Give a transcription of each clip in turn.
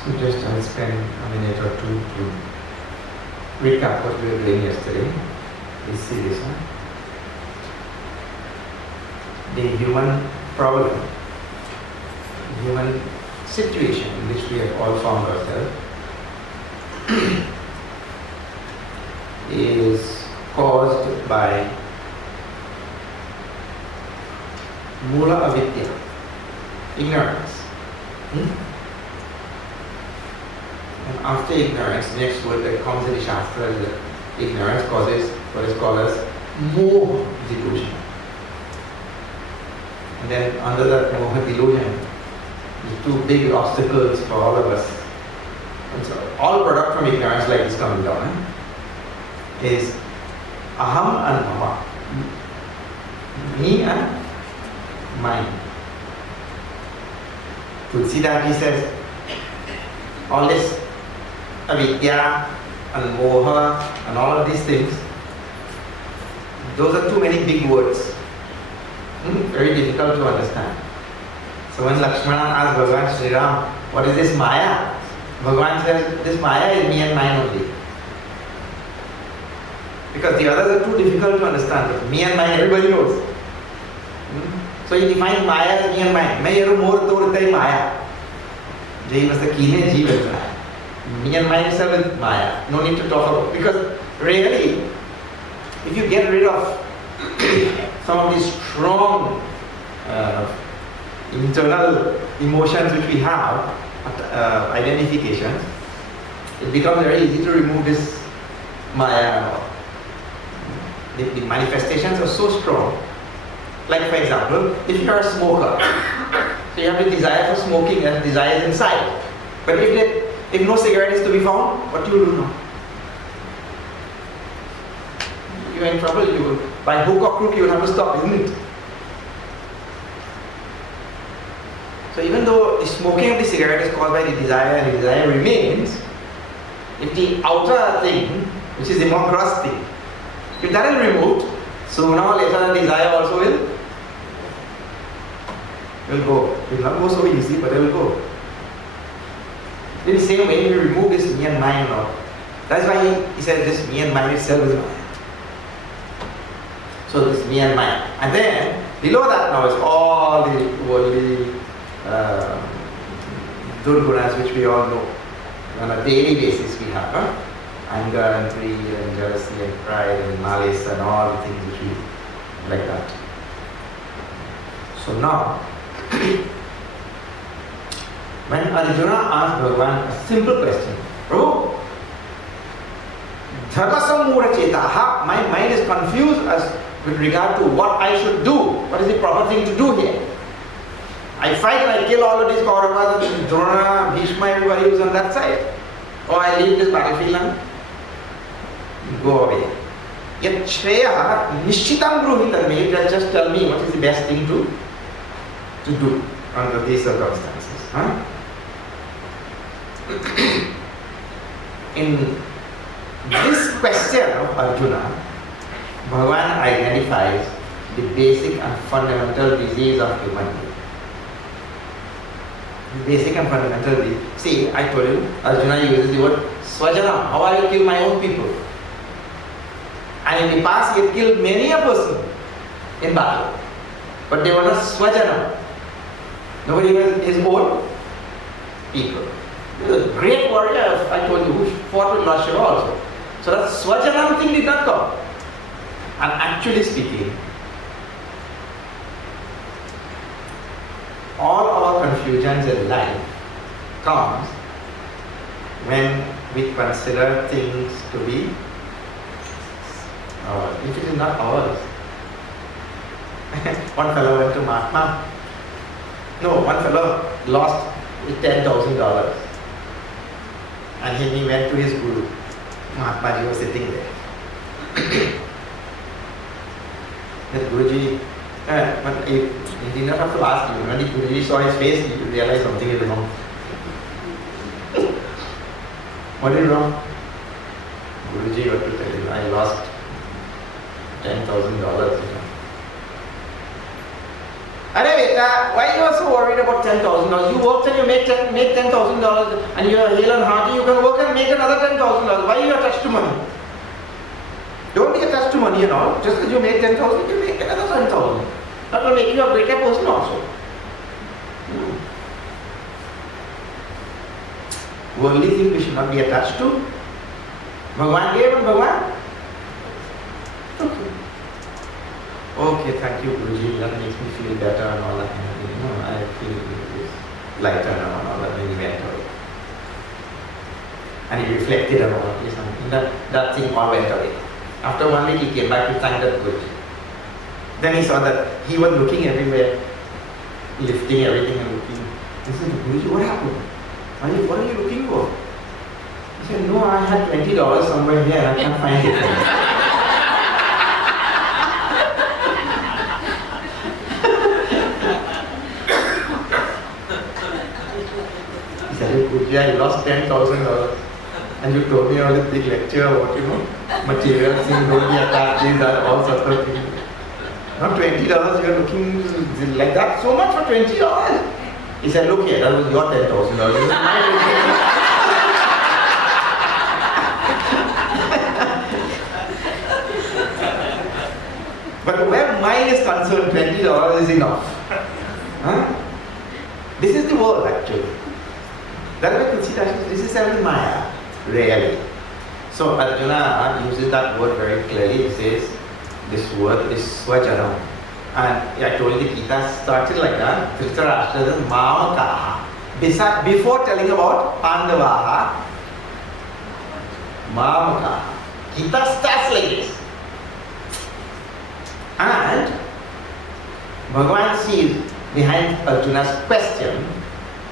So just I'll spend a minute or two to recap what we were doing yesterday. This series, the human problem, the human situation in which we have all found ourselves is caused by Mula Avidya, ignorance. And after ignorance, next word that comes in the Shastra is that ignorance causes what is called as moha delusion. And then under that moha delusion, the two big obstacles for all of us. And so all product from ignorance like this coming down is aham and mama. Me and mine. Tulsidas says all this avidya and moha and all of these things, those are too many big words. Very difficult to understand. So when Lakshmana asked Bhagavan Sri Ram, what is this Maya? Bhagavan says, this Maya is me and mine only. Because the others are too difficult to understand. But me and mine, everybody knows. So he defines Maya as me and mine. मैं ये मोर तोड़ते Maya. Jai was the कीने जीवन है. Me and mine itself is Maya. No need to talk about. Because really, if you get rid of some of these strong internal emotions which we have, identifications, it becomes very easy to remove this Maya and all. The manifestations are so strong. Like for example, if you are a smoker, so you have the desire for smoking and desire inside. But if no cigarette is to be found, what do you do now? You are in trouble. You will, by hook or crook, you will have to stop, isn't it? So even though the smoking of the cigarette is caused by the desire and the desire remains, if the outer thing, which is the more gross thing, if that is removed, sooner or later the desire also will go. It will not go so easy, but it will go. In the same way, we remove this me and mine now. That's why he said this me and mine itself is mine. So this me and mine. And then below that now is all the worldly durgunas which we all know. On a daily basis we have anger and greed and jealousy and pride and malice and all the things which we like that. So now, when Arjuna asked Bhagavan a simple question, Prabhu, Dharmasam Chetaha, my mind is confused as with regard to what I should do. What is the proper thing to do here? I fight and I kill all of these Kauravas and Drona, Bhishma, everybody who's on that side. Or I leave this battlefield and go away. Yet Shreya Nishchitam Gruhitam me, just tell me what is the best thing to do under these circumstances. In this question of Arjuna, Bhagavan identifies the basic and fundamental disease of humanity. The basic and fundamental disease. See, I told you, Arjuna uses the word Swajana. How I will kill my own people. And in the past he had killed many a person in battle. But they were not Swajana. Nobody was his own people. He was a great warrior, I told you, who fought with Lord Shiva also. So that Swajanam thing did not come. And actually speaking, all our confusions in life comes when we consider things to be ours. If it is not ours. One fellow went to Mahatma. No, one fellow lost $10,000. And he went to his guru. Mahatma Ji was sitting there. That Guruji, but he did not have to ask you. When the Guruji saw his face, he realized something is wrong. What is wrong? Guruji, what to tell you? I lost $10,000. Arey beta, why you are so worried about $10,000? You work and you make $10,000 and you are hale and hearty, you can work and make another $10,000. Why you are attached to money? Don't be attached to money and all. Just because you make 10,000, you make another 10,000. That will make you a greater person also. Worldly thing we should not be attached to. Bhagwan gave and Bhagwan. Okay, thank you, Guruji. That makes me feel better and all that. I feel lighter and all that. Maybe better. And he reflected on all this. That thing all went away. After 1 week, he came back to thank that Guruji. Then he saw that he was looking everywhere, lifting everything and looking. He said, Guruji, what happened? What are you looking for? He said, no, I had $20 somewhere here and I can't find it. I lost $10,000 and you told me all this big lecture about, materials, things don't be attached, these are all sorts of things. Now $20, you're looking like that, so much for $20. He said, look here, that was your $10,000. This is my But where mine is concerned, $20 is enough. Huh? This is the world actually. That's why Tulsidas, this is every Maya, really. So Arjuna uses that word very clearly. He says, this word is Swajanam. And I told you the Gita started like that. Dhritarashtra is Mamakaha. Before telling about Pandavaha, Mamakaha. Gita starts like this. And Bhagavan sees behind Arjuna's question,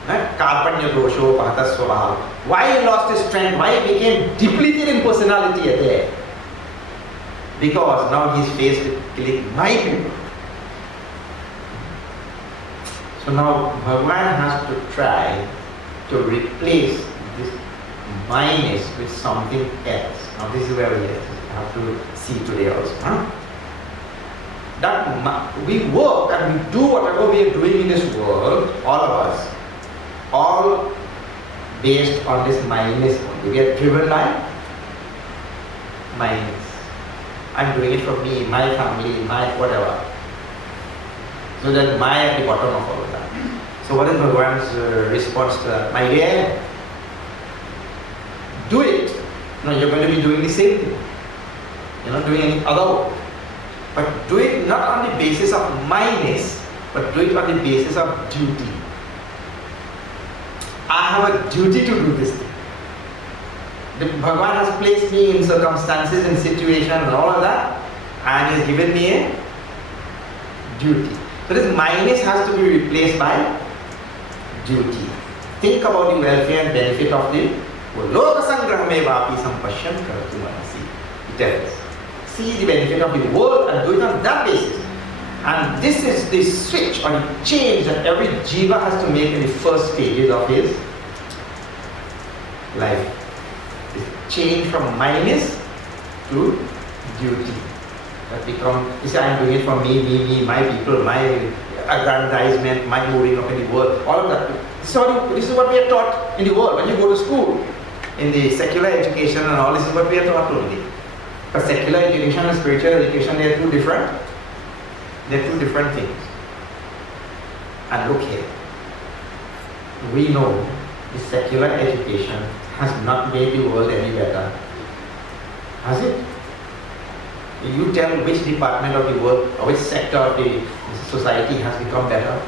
Karpanya dosho pahatasvabha. Why he lost his strength? Why he became depleted in personality at there? Because now he's faced with killing my people. So now Bhagavan has to try to replace this minus with something else. Now this is where we have to see today also. That we work and we do whatever we are doing in this world, all of us, all based on this minus only. We are driven by minus. I'm doing it for me, my family, my whatever. So that my at the bottom of all of that. So what is Bhagavan's response to that? My dear, do it. No, you're going to be doing the same thing. You're not doing any other work. But do it not on the basis of minus, but do it on the basis of duty. I have a duty to do this thing. Bhagavan has placed me in circumstances and situations and all of that, and he has given me a duty. So this minus has to be replaced by duty. Think about the welfare and benefit of the Loka sangrahame vapi sampashyan kartu manasi. It tells. See the benefit of the world and do it on that basis. And this is the switch or the change that every jiva has to make in the first stages of his life. This change from minus to duty. That become, you say, I'm doing it for me, my people, my aggrandizement, my moving up in the world, all of that. This is what we are taught in the world. When you go to school, in the secular education and all, this is what we are taught only. But secular education and spiritual education, they are two different. They are two different things. And look here. We know the secular education has not made the world any better. Has it? You tell which department of the world or which sector of the society has become better.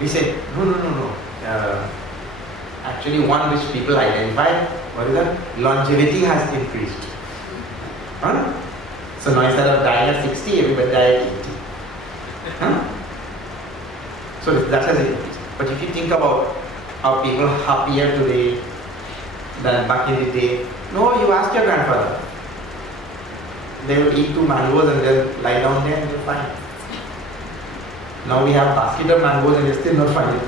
We say, no. Actually, one which people identify, what is that? Longevity has increased. Huh? So now instead of dying at 60, everybody die at 80. Huh? So that has increased. But if you think about how people are happier today than back in the day, no, you ask your grandfather. They will eat 2 mangoes and they'll lie down there and they're fine. Now we have a basket of mangoes and it's still not fine.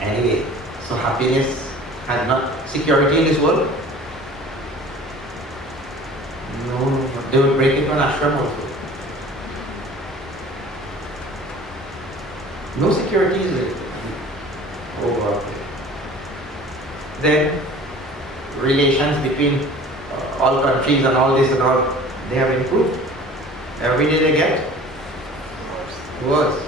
Anyway, so happiness has not security in this world. No. They would break into an ashram also. No security is there. Oh God. Then relations between all countries and all this and all, they have improved. Every day they get worse.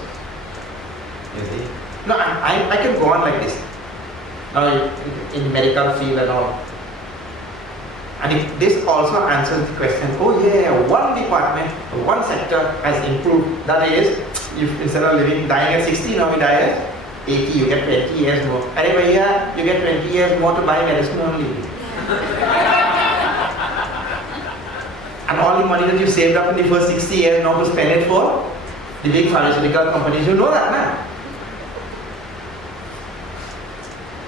You see? No, I can go on like this. Now in medical field and all. And if this also answers the question, oh yeah, one department, one sector has improved. That is, if instead of dying at 60, now you die at 80, you get 20 years more. And every year, you get 20 years more to buy medicine only. And all the money that you saved up in the first 60 years, now to spend it for the big pharmaceutical companies. You know that, man.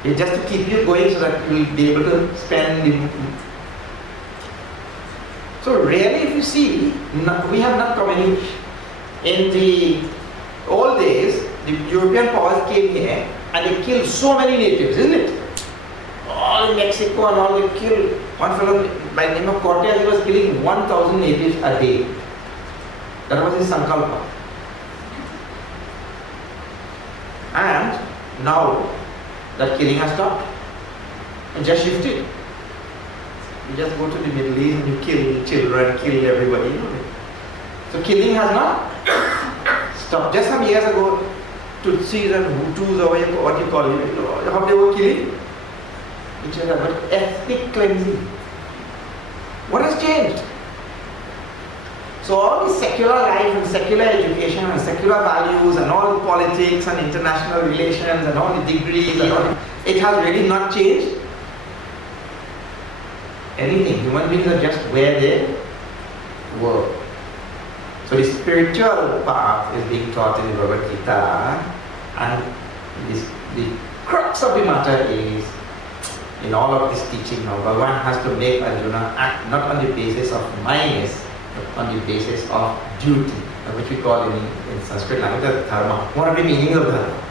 It's just to keep you going so that you will be able to spend the. So really, if you see, we have not communicated. In the old days, the European powers came here and they killed so many natives, isn't it? All in Mexico and all, they killed. One fellow by the name of Cortez, he was killing 1,000 natives a day. That was his sankalpa. And now, that killing has stopped. And just shifted. You just go to the Middle East and you kill children, kill everybody. You know. So killing has not stopped. Just some years ago, Tutsis and Hutus or what you call it, how they were killing each other, but ethnic cleansing. What has changed? So all the secular life and secular education and secular values and all the politics and international relations and all the degrees and all, it has really not changed anything. Human beings are just where they were. So the spiritual path is being taught in Bhagavad Gita, and the crux of the matter is, in all of this teaching now, Bhagavan has to make Arjuna act not on the basis of minus, but on the basis of duty, which we call in Sanskrit language dharma. What are the meanings of dharma?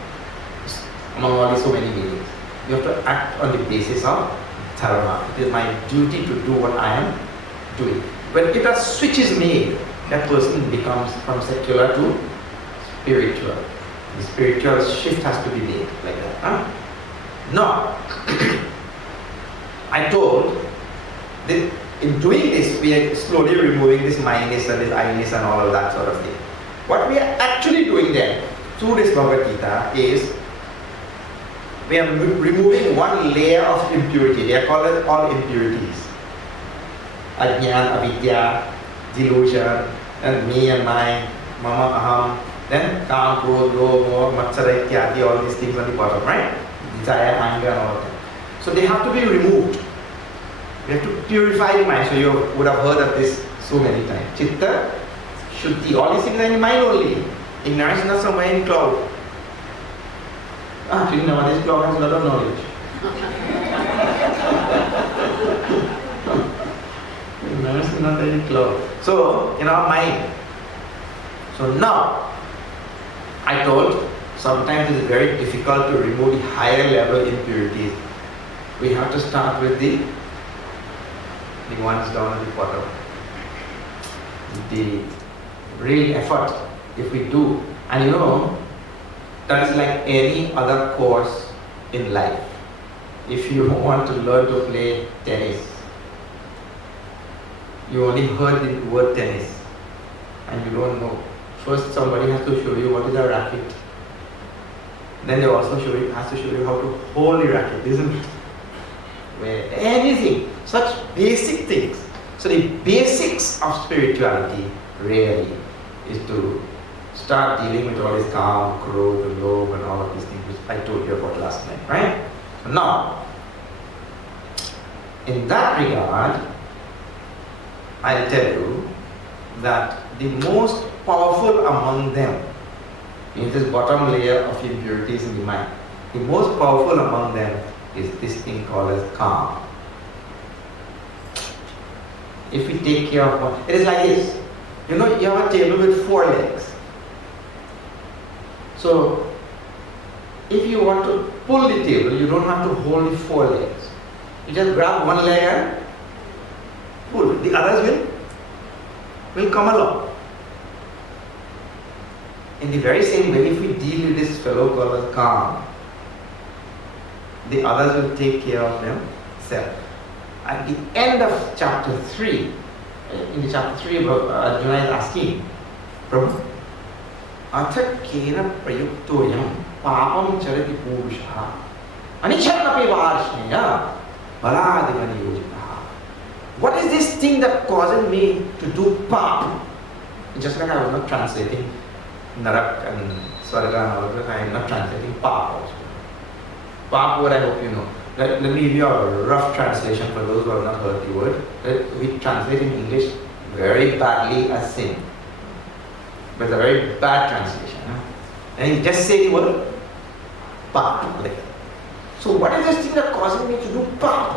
Among all these so many meanings. You have to act on the basis of dharma. It is my duty to do what I am doing. When if a switch is made, that person becomes from secular to spiritual. The spiritual shift has to be made like that. Huh? Now, I told that in doing this, we are slowly removing this minus and this I-ness and all of that sort of thing. What we are actually doing then, through this Bhagavad Gita, is we are removing one layer of impurity. They are called all impurities. Ajnana, avidya, delusion, and me and mine, mama, aham, then kam, krodh, lobh, matsara, ityadi, all these things on the bottom, right? Desire, anger, and all of that. So they have to be removed. We have to purify the mind. So you would have heard of this so many times. Chitta, Shuddhi, all these things are in the mind only. Ignorance is not somewhere in cloud. Actually, nowadays cloud has a lot of knowledge. Ignorance is not in cloud. So, in our mind. So now, I told, sometimes it is very difficult to remove the higher level impurities. We have to start with the ones down at the bottom. The real effort, if we do, and you know, that's like any other course in life. If you want to learn to play tennis, you only heard the word tennis and you don't know. First somebody has to show you what is a racket. Then they also has to show you how to hold the racket, isn't it? Where anything, such basic things. So the basics of spirituality really is to start dealing with all this calm, krodh, and lobh and all of these things which I told you about last night, right? So now, in that regard, I'll tell you that the most powerful among them, in this bottom layer of impurities in the mind, the most powerful among them is this thing called as calm. If we take care of one, it is like this. You know, you have a table with 4 legs. So, if you want to pull the table, you don't have to hold the 4 legs. You just grab one leg and pull. The others will will come along. In the very same way, if we deal with this fellow called calm, the others will take care of themselves. At the end of chapter 3, in the chapter 3, Arjuna is asking, Prabhu, Atha kena prayuktoyam papam charati purusha anichannapi varshneya baladivani yojitaha. What is this thing that causes me to do pap? Just like I was not translating Narak and Swarga and all that, I am not translating pap also. Pap word I hope you know. Let me give you a rough translation for those who have not heard the word. We translate in English very badly as sin. But it's a very bad translation. And you just say the word pap. So what is this thing that causes me to do pap?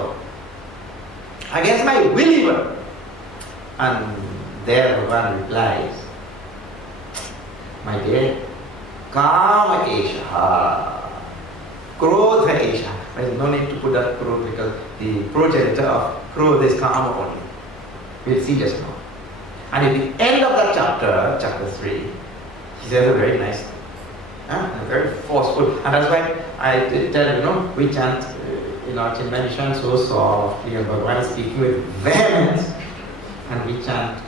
Against my will even. And there Bhagavan replies, my dear, Kama Esha, Krodha Esha. There is no need to put that Krodha because the progenitor of Krodha is Kama only. We'll see just now. And at the end of that chapter, chapter 3, he says a very nice thing. Very forceful. And that's why I did tell we chant our Chinmay so softly, and Bhagavan is speaking with vehemence, and we chant.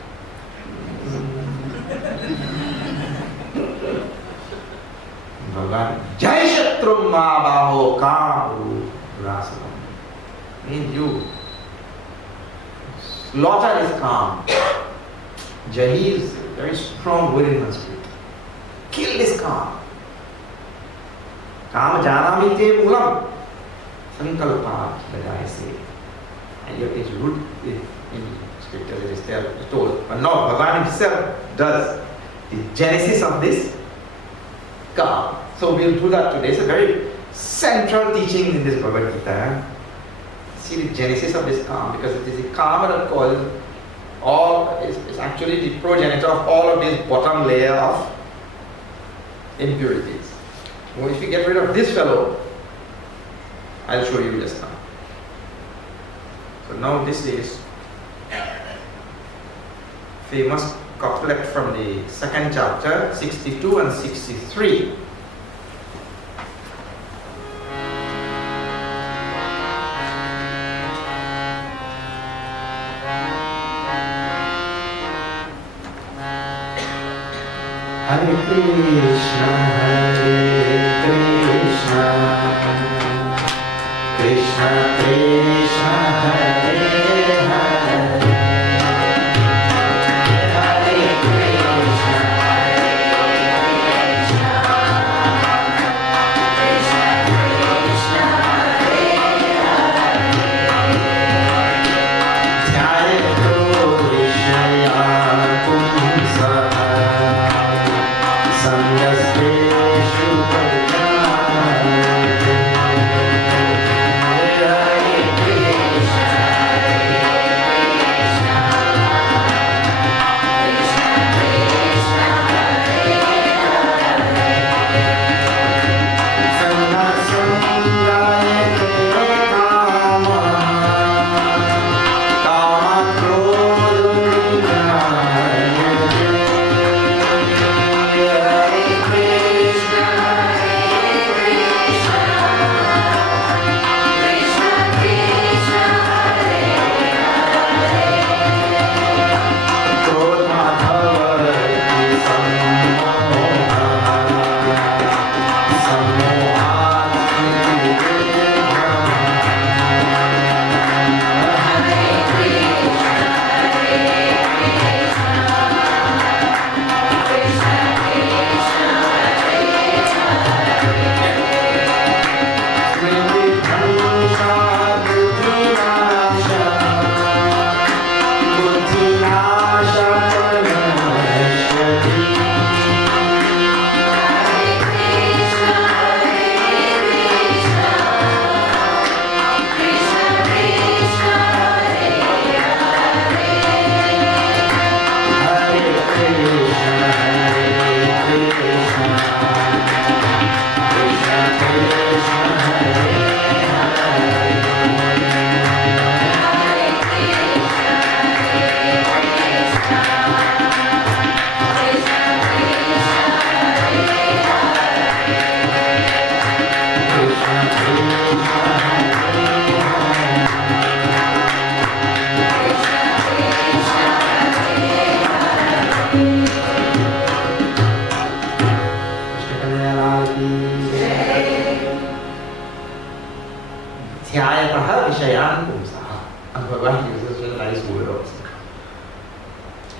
Bhagavan, Jai Shatrum Ma Baho Kamu Rasanam. Means you slaughter is calm. Jahi is a very strong word in Sanskrit. Kill this calm. Kama janami te mulam. Sankalpa that I say. And yet it's root in scripture, it is told. But no, Bhagavan himself does the genesis of this calm. So we'll do that today. It's a very central teaching in this Bhagavad Gita. See the genesis of this calm, because it is the karma that causes all, is actually the progenitor of all of this bottom layer of impurities. Well, if we get rid of this fellow, I'll show you just now. So now this is famous couplet from the second chapter, 62 and 63. Hare Krishna, Krishna Krishna, Hare Hare, Hare Krishna, Krishna Krishna, Hare Hare, Jayatu Vishaya Pumsa. Krishna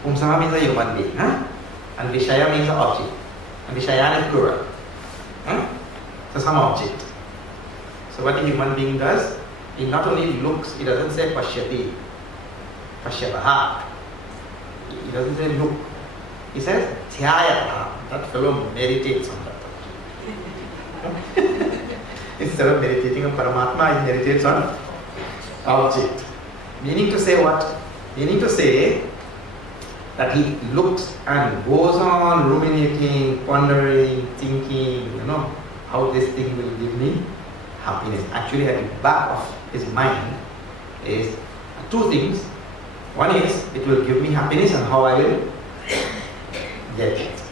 Pumsaha means a human being, huh? And Vishaya means an object. And Vishayana is plural. Huh? So some object. So what a human being does, he not only looks, he doesn't say pashyati, pashyataha. He doesn't say look. He says dhyayataha. That fellow meditates on that object. Instead of meditating on Paramatma, he meditates on object. Meaning to say what? Meaning to say that he looks and goes on ruminating, pondering, thinking, how this thing will give me happiness. Actually, at the back of his mind is two things. One is, it will give me happiness, and how I will get it.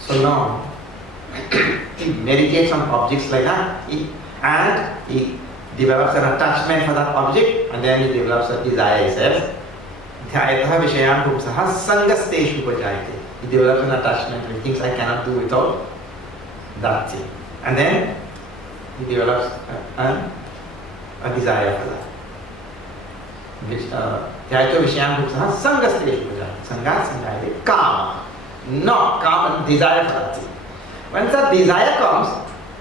So now, he meditates on objects like that, and he develops an attachment for that object, and then he develops a desire. He says, Dhyayataha Vishayan Pumsaha Sangasteshu Pajayate. He develops an attachment, and he thinks I cannot do without that thing. And then he develops a desire for that. Dhyayataha Vishayan Pumsaha Sangasteshu Pajayate. Sangayate Kama. Not Kama, desire for that thing. When that desire comes,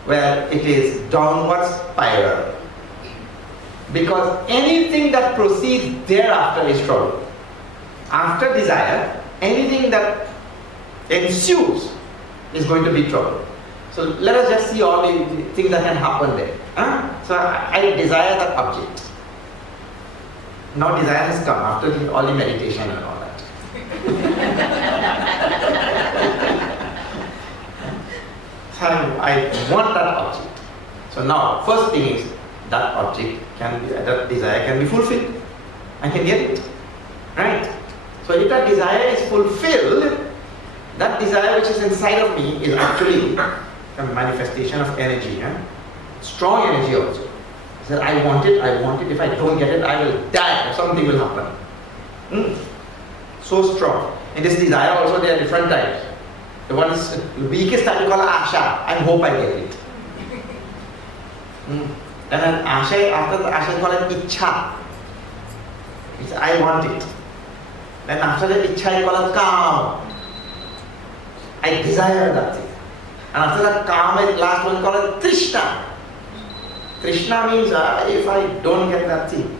well, it is downward spiral. Because anything that proceeds thereafter is trouble. After desire, anything that ensues is going to be trouble. So let us just see all the things that can happen there. So I desire that object. Now desire has come after all the meditation and all that. So I want that object. So now, first thing is, that object that desire can be fulfilled. I can get it. Right? So if that desire is fulfilled, that desire which is inside of me is actually a manifestation of energy. Strong energy also. So I want it, if I don't get it, I will die, or something will happen. So strong. In this desire also there are different types. The one is the weakest type we call asha. I hope I get it. And then asha, after the asha, call it ichha. It's I want it. Then after that ichha, I call it kam. I desire that thing. And after that kam, last one call it trishna. Trishna means if I don't get that thing.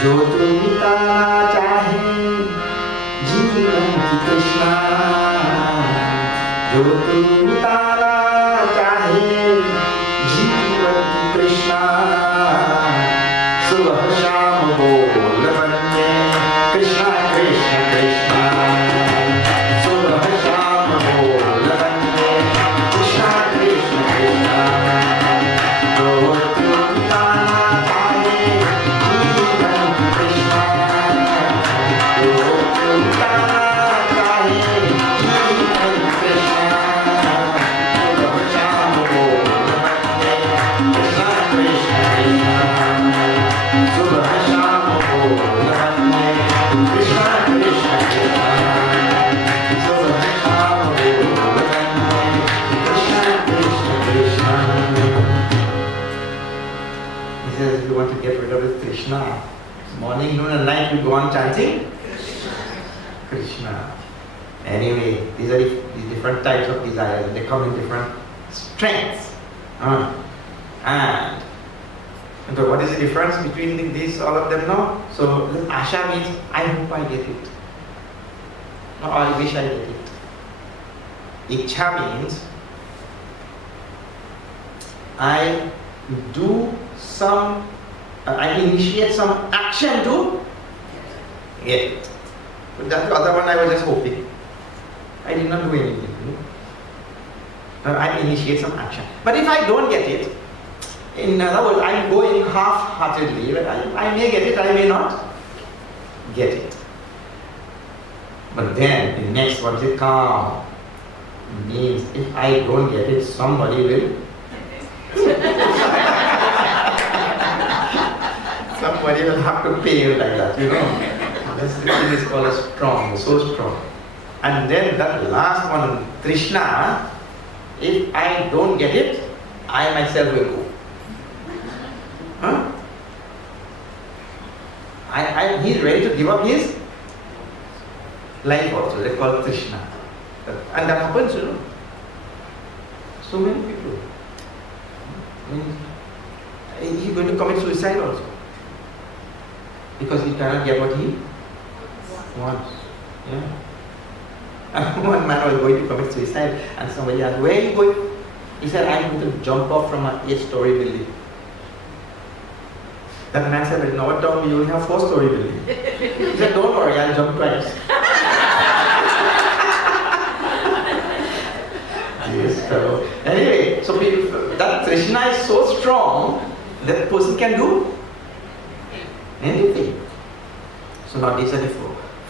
जो तू मिटाना चाहे जीवन की तृष्णा, जो तू मिटाना चाहे जीवन की तृष्णा, सुबह शाम बोल मन में कृष्णा कृष्ण कृष्णा, सुबह शाम बोल मन में कृष्णा कृष्ण कृष्णा, जो तू मिटाना चाहे Krishna. Morning, noon and night we go on chanting Krishna. Anyway, these are these different types of desires, and they come in different strengths. And so what is the difference between these, all of them now? So asha means I hope I get it. No, I wish I get it. Ichha means I do some, I initiate some action to get it. But that other one I was just hoping. I did not do anything. I initiate some action. But if I don't get it, in other words, I'm going half-heartedly. I may get it, I may not get it. But then the next one is calm. Means if I don't get it, somebody will. Somebody will have to pay you like that, This thing is called a strong, so strong. And then that last one, Trishna, If I don't get it, I myself will go. Huh? He's ready to give up his life also. They call it Krishna. And that happens, So many people. He's going to commit suicide also. Because he cannot get what he wants. Yeah. And one man was going to commit suicide and somebody asked, where are you going? He said, I'm going to jump off from an 8-story building. That man said, no, what down? We only have 4-story building. He said, don't worry, I'll jump twice. Yes, so anyway, so that Krishna is so strong that person can do anything. So now these are the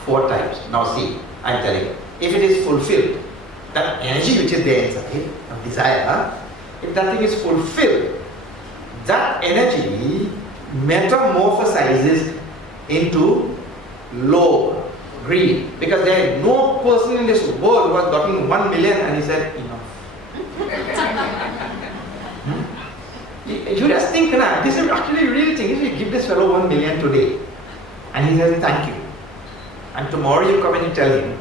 four types. Now see, I'm telling you, if it is fulfilled, that energy which is there inside of desire, if that thing is fulfilled, that energy metamorphosizes into low greed. Because there is no person in this world who has gotten 1 million and he said, enough. You just think, this is actually really thing. If you give this fellow 1 million today and he says thank you, and tomorrow you come and you tell him,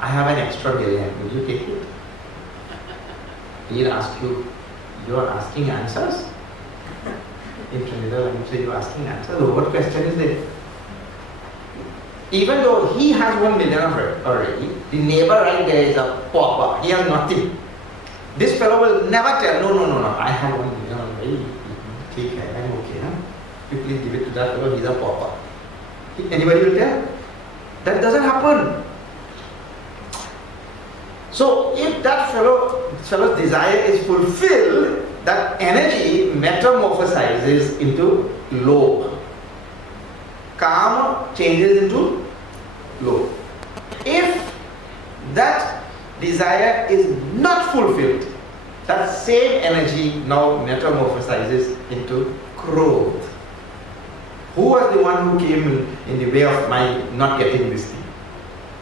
I have an extra million, will you take it? He'll ask you, you are asking answers? In Trinidad language, you are asking answers. What question is there? Even though he has 1 million already, the neighbor right there is a pauper. He has nothing. This fellow will never tell, no, I have 1 million already. I'm okay. You please give it to that fellow, he's a pauper. Anybody will tell? That doesn't happen. So if that fellow's desire is fulfilled, that energy metamorphosizes into low. Karma changes into low. If that desire is not fulfilled, that same energy now metamorphosizes into growth. Who was the one who came in the way of my not getting this thing?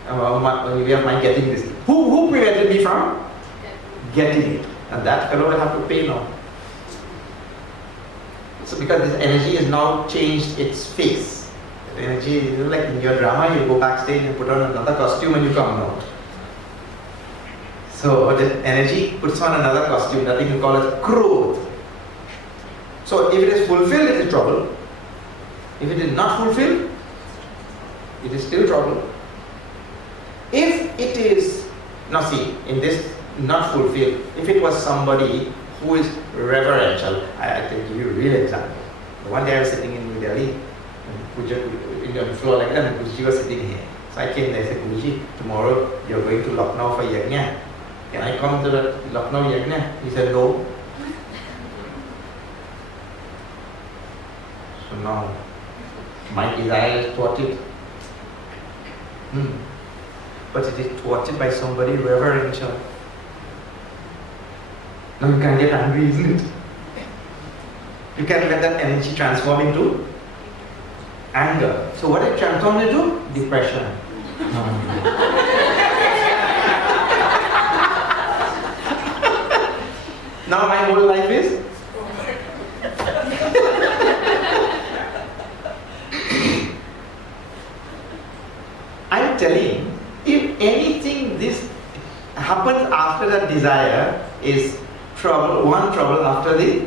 In the way of my getting this thing? Who prevented me from getting it? And that fellow will have to pay now. So because this energy has now changed its face. The energy, like in your drama, you go backstage and put on another costume and you come out. So the energy puts on another costume, that thing we call as growth. So if it is fulfilled, it is trouble. If it is not fulfilled, it is still trouble. If it is, now see, in this not fulfilled, if it was somebody who is reverential, I can give you a real example. One day I was sitting in New Delhi, on the floor like that, and Guruji was sitting here. So I came there and said, Guruji, tomorrow you're going to Lucknow for Yajna. Can I come to the Lucknow Yajna? He said, no. So now, my desire is thwarted. But it is thwarted by somebody reverential. Now you can get angry, isn't it? You can let that energy transform into anger. So what it transforms into? Depression. Now my whole life is I'm telling, if anything this happens after that desire is trouble, one trouble after the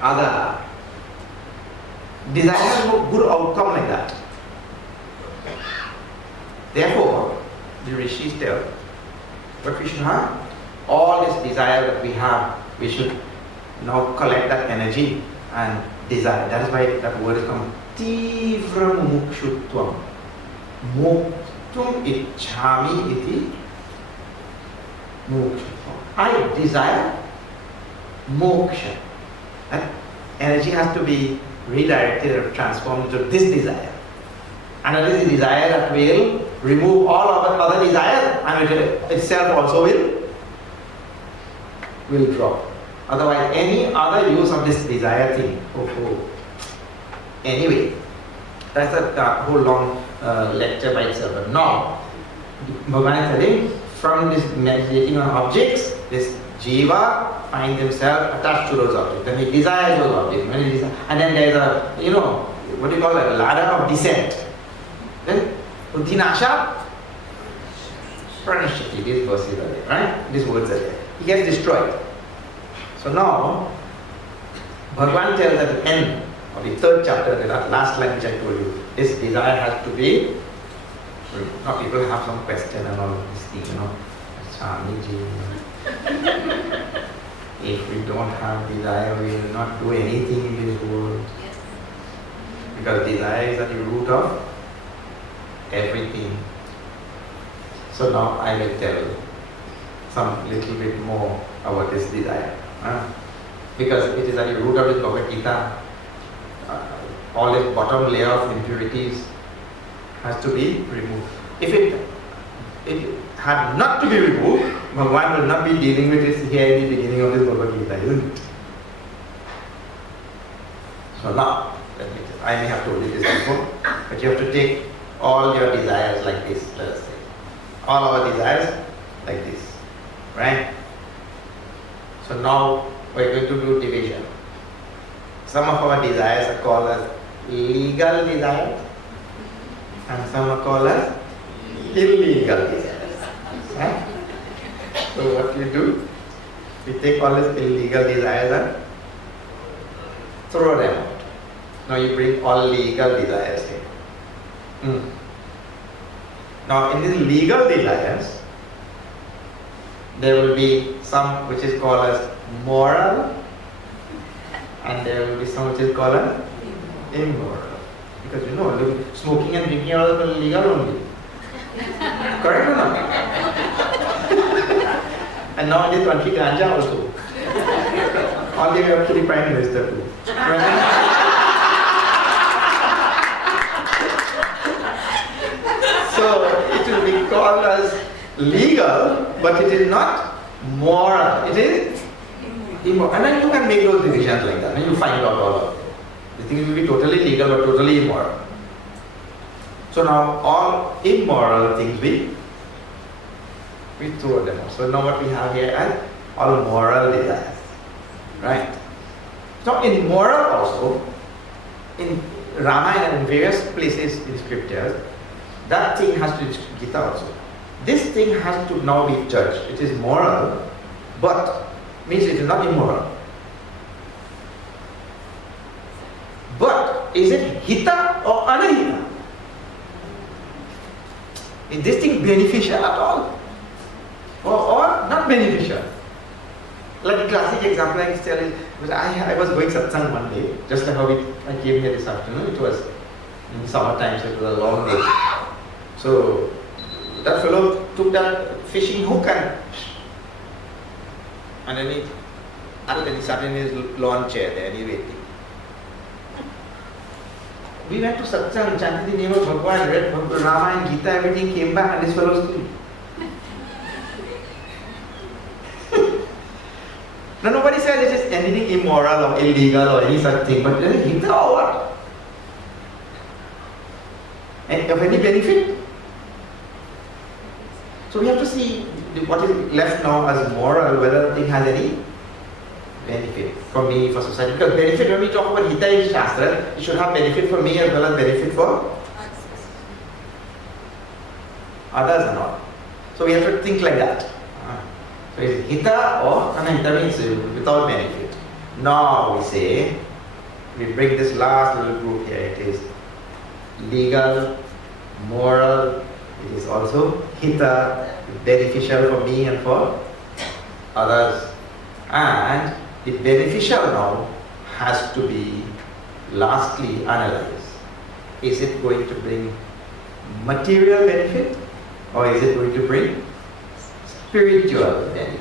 other. Desire has no good outcome like that. Therefore, the rishis tell, but we should have all this desire that we have, we should now collect that energy and desire. That is why that word is come, Tivra Mukshutvam. Muktum ichhami iti mukshutvam. I desire moksha. That energy has to be redirected or transformed into this desire. And that is the desire that will remove all of other desires, and it itself also will drop. Otherwise, any other use of this desire thing. Anyway, that's a whole long lecture by itself. But now, Bhagavan is telling, from this meditating on objects, this jiva find themselves attached to those objects. Then he desires those objects. And then there's a, what do you call it? Ladder of descent. Then Uddinasha Pranashati, these verses are there, right? These words are there. He gets destroyed. So now, Bhagavan tells at the end of the third chapter, the last line which I told you, this desire has to be. Now people have some question and all this thing, Swamiji, if we don't have desire, we will not do anything in this world. Yes. Because desire is at the root of everything. So now I will tell some little bit more about this desire. Because it is at the root of this Bhagavad Gita. All this bottom layer of impurities has to be removed. If it had not to be removed, Bhagavan will not be dealing with it here in the beginning of this Bhagavad Gita, isn't it? So now, I may have told you this before, but you have to take all your desires like this, let us say. All our desires like this, right? So now we're going to do division. Some of our desires are called as legal desires, and some are called as illegal desires. Right? So what you do, you take all these illegal desires and throw them out. Now you bring all legal desires here. Now in these legal desires, there will be some which is called as moral, and there will be some which is called as immoral. Because smoking and drinking are all legal only. Correct or not? And now in this country, ganja also. All the way up to the Prime Minister too. So it will be called as legal, but it is not moral. It is immoral. And then you can make those divisions like that, and you find out all of them. The thing will be totally legal but totally immoral. So now all immoral things we throw them out. So now what we have here is all moral desires. Right? So in moral also, in Ramayana and in various places in scriptures, that thing has to be Gita also. This thing has to now be judged. It is moral, but means it is not immoral. But is it hita or anahita? Is this thing beneficial at all? Or not beneficial? Like the classic example I can tell is, I was going satsang one day, just like how I came here this afternoon. It was in summer time, so it was a long day. So that fellow took that fishing hook and then he sat in his lawn chair there and he waited. We went to satsang, chanted the name of Bhagavan, read Rama and Gita, everything, came back and this fellow still. Now nobody says it is anything immoral or illegal or any such thing, but is it Gita or what? And of any benefit? So we have to see what is left now as moral, whether the thing has any benefit for me, for society. Because benefit, when we talk about Hita in Shastra, it should have benefit for me as well as benefit for others and all. So we have to think like that. So is it Hita or Anahita means without benefit. Now we say, we bring this last little group here. It is legal, moral, it is also Hita, beneficial for me and for others. And the beneficial now has to be lastly analyzed. Is it going to bring material benefit or is it going to bring spiritual benefit?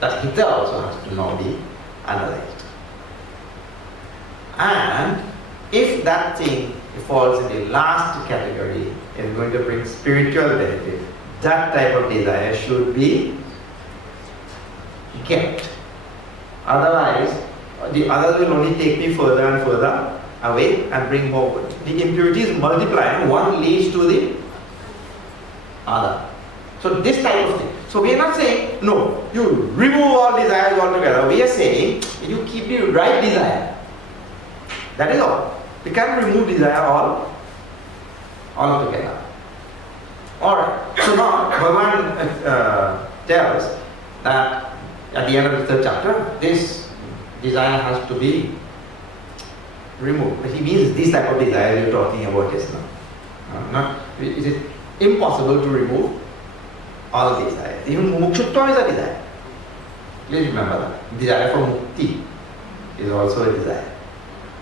That Hita also has to now be analyzed. And if that thing falls in the last category, is going to bring spiritual benefit, that type of desire should be kept. Otherwise, the others will only take me further and further away and bring more. The impurities multiply, and one leads to the other. So this type of thing. So we are not saying, no, you remove all desires altogether. We are saying, you keep the right desire. That is all. We can't remove desire altogether. Alright. So now, Bhagavan tells that at the end of the third chapter, this desire has to be removed. He means this type of desire you're talking about just now. Is it impossible to remove all desires? Even mukshutva is a desire. Please remember that. Desire for mukti is also a desire.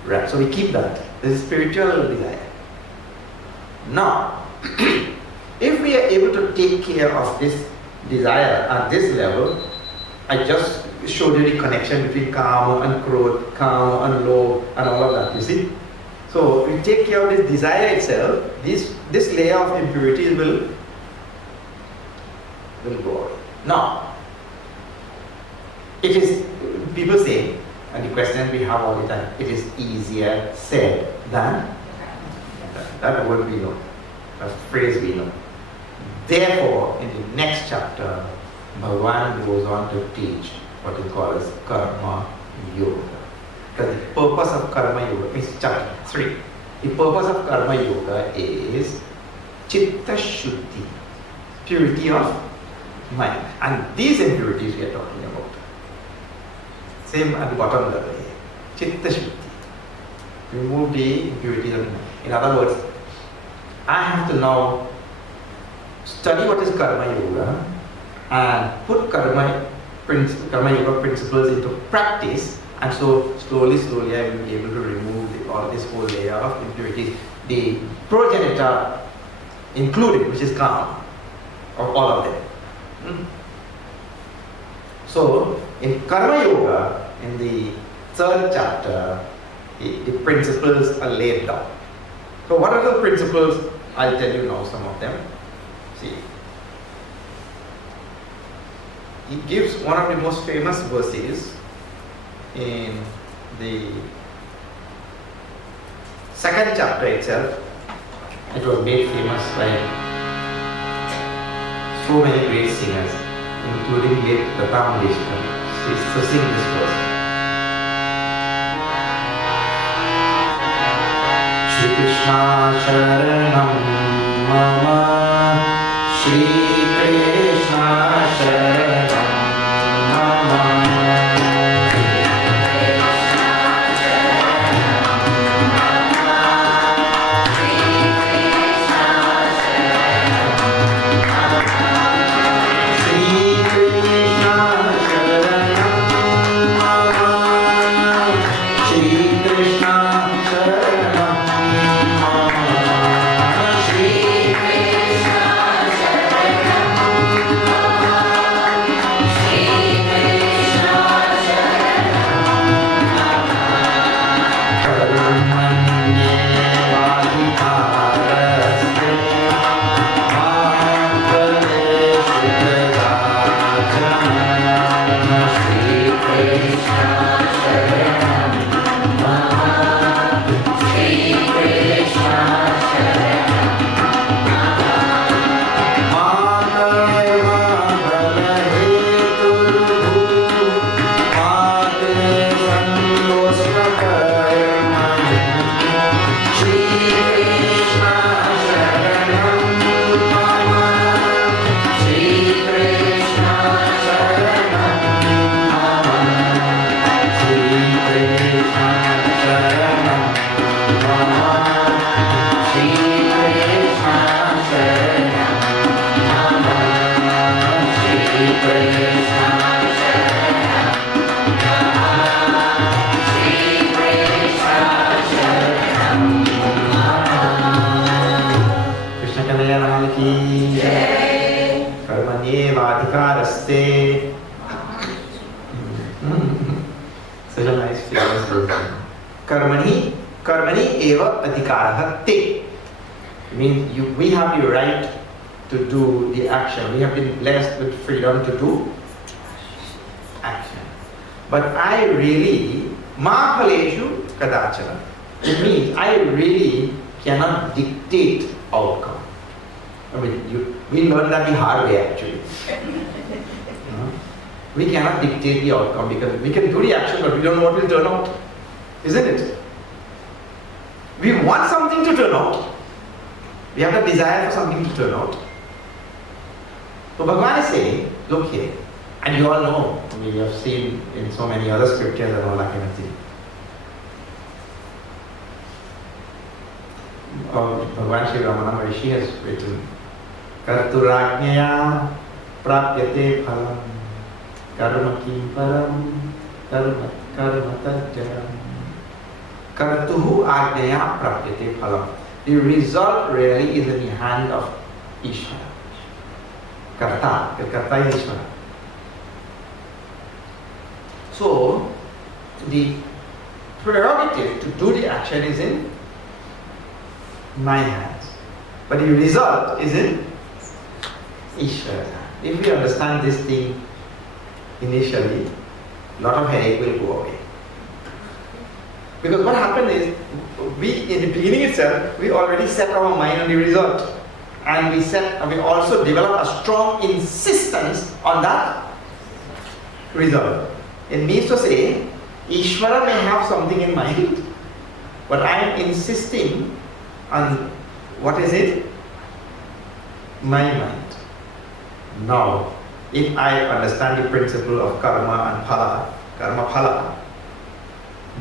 Right. So we keep that. This is spiritual desire. Now, if we are able to take care of this desire at this level, I just showed you the connection between kama and krodh, kama and lobh and all of that, you see. So we take care of this desire itself, this layer of impurities will go away. Now, it is, people say, and the question we have all the time, it is easier said than done. That word we know, that phrase we know. Therefore, in the next chapter, Bhagavan goes on to teach what is called as karma yoga. Because the purpose of karma yoga is chapter 3. The purpose of karma yoga is chitta shuddhi, purity of mind. And these impurities we are talking about. Same at the bottom level here. Chitta shuddhi. Remove the impurities of mind. In other words, I have to now study what is karma yoga and put karma yoga principles into practice, and so slowly I will be able to remove all this whole layer of impurities, the progenitor included, which is kama, of all of them. So in karma yoga, in the third chapter, the principles are laid down. So what are the principles? I'll tell you now some of them. See, he gives one of the most famous verses in the second chapter itself. It was made famous by so many great singers, including late Lata Mangeshkar. She used to sing this verse. Shri Krishna Sharanam Mama, Shri Krishna Sharanam Mama. Such a nice famous verse. Karmani eva adhikarah te. Means we have the right to do the action. We have been blessed with freedom to do action. But I really, ma phaleshu kadachana. It means I really cannot dictate outcome. I mean, We learn that the hard way actually. We cannot dictate the outcome because we can do the action but we don't know what will turn out. Isn't it? We want something to turn out. We have a desire for something to turn out. So Bhagavan is saying, look here, and you all know, we have seen in so many other scriptures and all that kind of thing. Bhagavan Sri Ramana Maharishi has written, Karturajnaya prapyate phalam karma kim param karma tajjam kartuhu ajnaya prapyate phalam. The result really is in the hand of Ishvara. Karta is Ishvara. So, the prerogative to do the action is in my hands. But the result is in Ishvara's hand. If we understand this thing initially, a lot of headache will go away. Because what happened is, we in the beginning itself, we already set our mind on the result. And we also develop a strong insistence on that result. It means to say, Ishvara may have something in mind, but I am insisting on what is it? My mind. Now, if I understand the principle of karma and karma phala,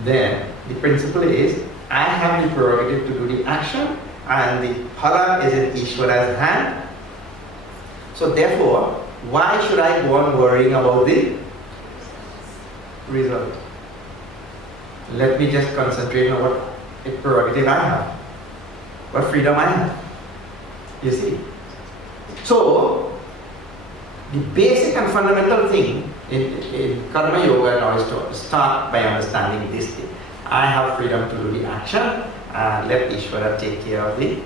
then the principle is I have the prerogative to do the action and the phala is in Ishvara's hand. So therefore, why should I go on worrying about the result? Let me just concentrate on what prerogative I have, what freedom I have. You see? So, the basic and fundamental thing in Karma Yoga now is to start by understanding this thing. I have freedom to do the action and let Ishvara take care of the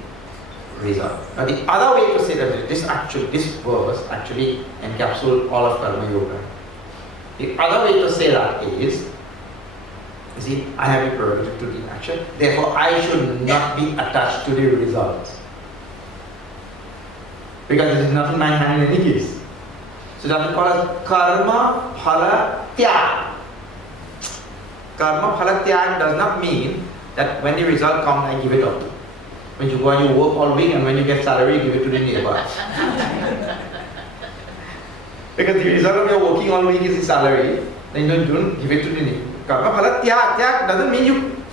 result. Now the other way to say that this verse actually encapsulates all of Karma Yoga. The other way to say that is, you see, I have a prerogative to do the action, therefore I should not be attached to the result. Because it is not in my hand in any case. So that is called as karma phala tyag. Karma phala tyag does not mean that when the result comes, I give it up. When you go and you work all week and when you get salary, you give it to the neighbor. Because the result of your working all week is the salary, then you don't give it to the neighbor. Karma phala tyag. Tyag doesn't mean you.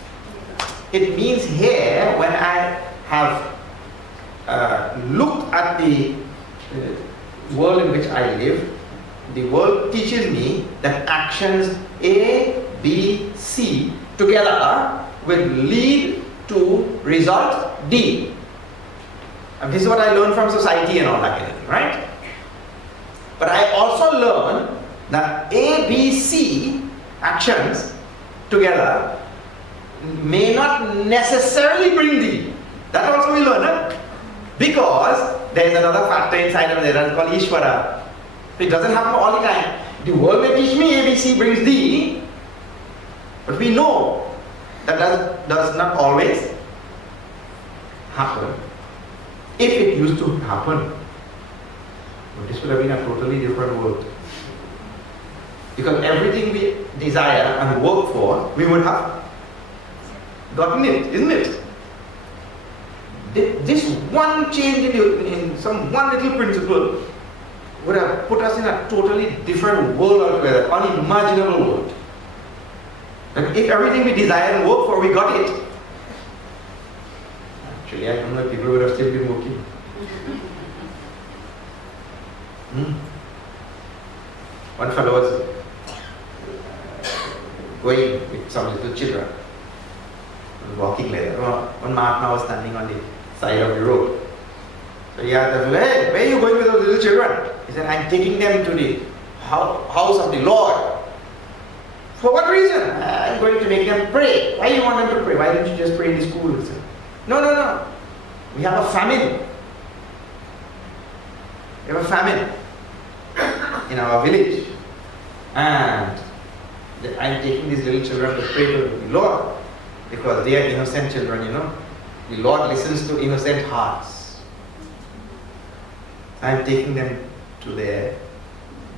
It means here, when I have looked at the world in which I live, the world teaches me that actions A, B, C together will lead to result D. And this is what I learned from society and all that kind of thing, right? But I also learn that A, B, C actions together may not necessarily bring D. That also we learn, huh? Because there is another factor inside of there that's called Ishvara. It doesn't happen all the time. The world may teach me ABC brings D, but we know that does not always happen. If it used to happen, this would have been a totally different world. Because everything we desire and work for, we would have gotten it, isn't it? This one change in some one little principle would have put us in a totally different world altogether, unimaginable world. And if everything we desire and work for, we got it. Actually, I don't know if people would have still been working. One fellow was going with some little children, walking like that. One Mahatma was standing on the side of the road. So he asked them, hey, where are you going with those little children? He said, I'm taking them to the house of the Lord. For what reason? I'm going to make them pray. Why do you want them to pray? Why don't you just pray in the school? He said, no. We have a famine. We have a famine in our village. And I'm taking these little children to pray to the Lord because they are innocent children, you know. The Lord listens to innocent hearts. I'm taking them to let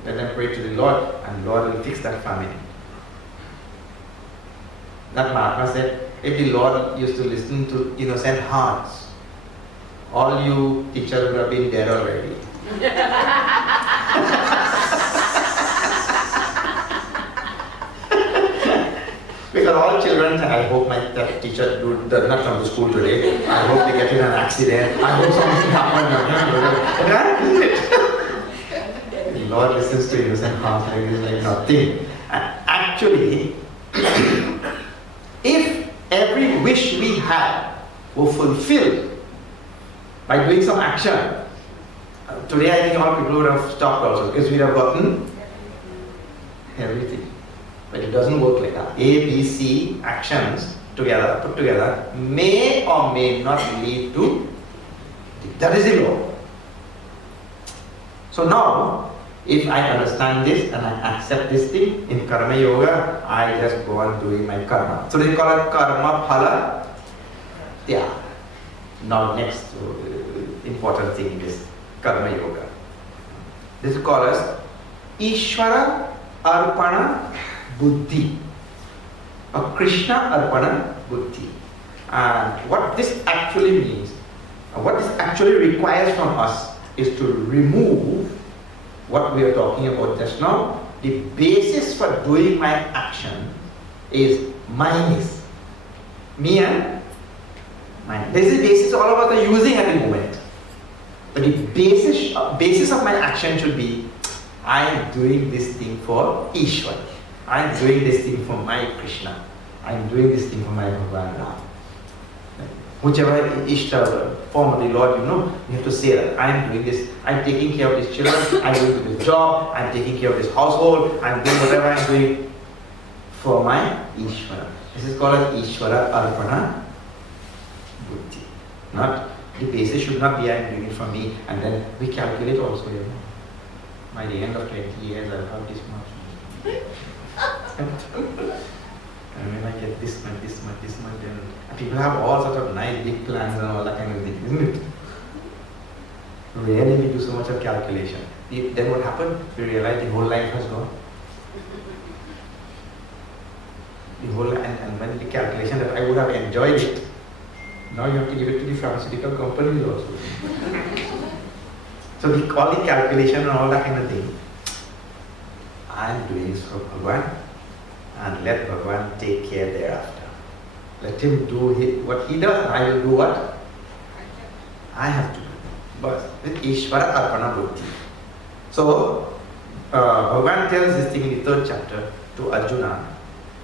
them pray to the Lord, and Lord will fix that family. That Mahatma said, if the Lord used to listen to innocent hearts, all you teachers would have been dead already. Because all children, I hope my teacher does not come to school today. I hope they get in an accident. I hope something happens. The Lord listens to innocent hearts like this, like nothing. And actually, if every wish we had were fulfilled by doing some action, today I think all people would have stopped also, because we'd have gotten everything. But it doesn't work like that. A, B, C actions together, put together, may or may not lead to. That is the law. So now, if I understand this and I accept this thing, in Karma Yoga, I just go on doing my karma. So they call it Karma Phala Tyaga. Now next important thing is Karma Yoga. This is called as Ishvara Arpana Buddhi, or Krishna Arpana Buddhi. And what this actually means, what this actually requires from us, is to remove what we are talking about just now. The basis for doing my action is minus me and mine. This is the basis all of us are using at the moment. But the basis of my action should be, I am doing this thing for Ishwar. I am doing this thing for my Krishna. I am doing this thing for my Bhagavan Ram. Whichever Ishta form of the Lord, you have to say that I am doing this. I am taking care of these children. I am doing this job. I am taking care of this household. I am doing whatever I am doing for my Ishvara. This is called as Ishvara Arpana Buddhi. Not the basis should not be I am doing it for me, and then we calculate also. By the end of 20 years, I'll have this much. And when I get this much, then people have all sorts of nice big plans and all that kind of thing, isn't it? Rarely we do so much of calculation. Then what happened? We realize the whole life has gone. And when the calculation that I would have enjoyed it, now you have to give it to the pharmaceutical companies also. So all the calculation and all that kind of thing, I am doing this for Bhagavan, and let Bhagavan take care thereafter. Let him do what he does, and I will do what I have to do. But with Ishvara Arpana Buddhi. So, Bhagavan tells this thing in the 3rd chapter to Arjuna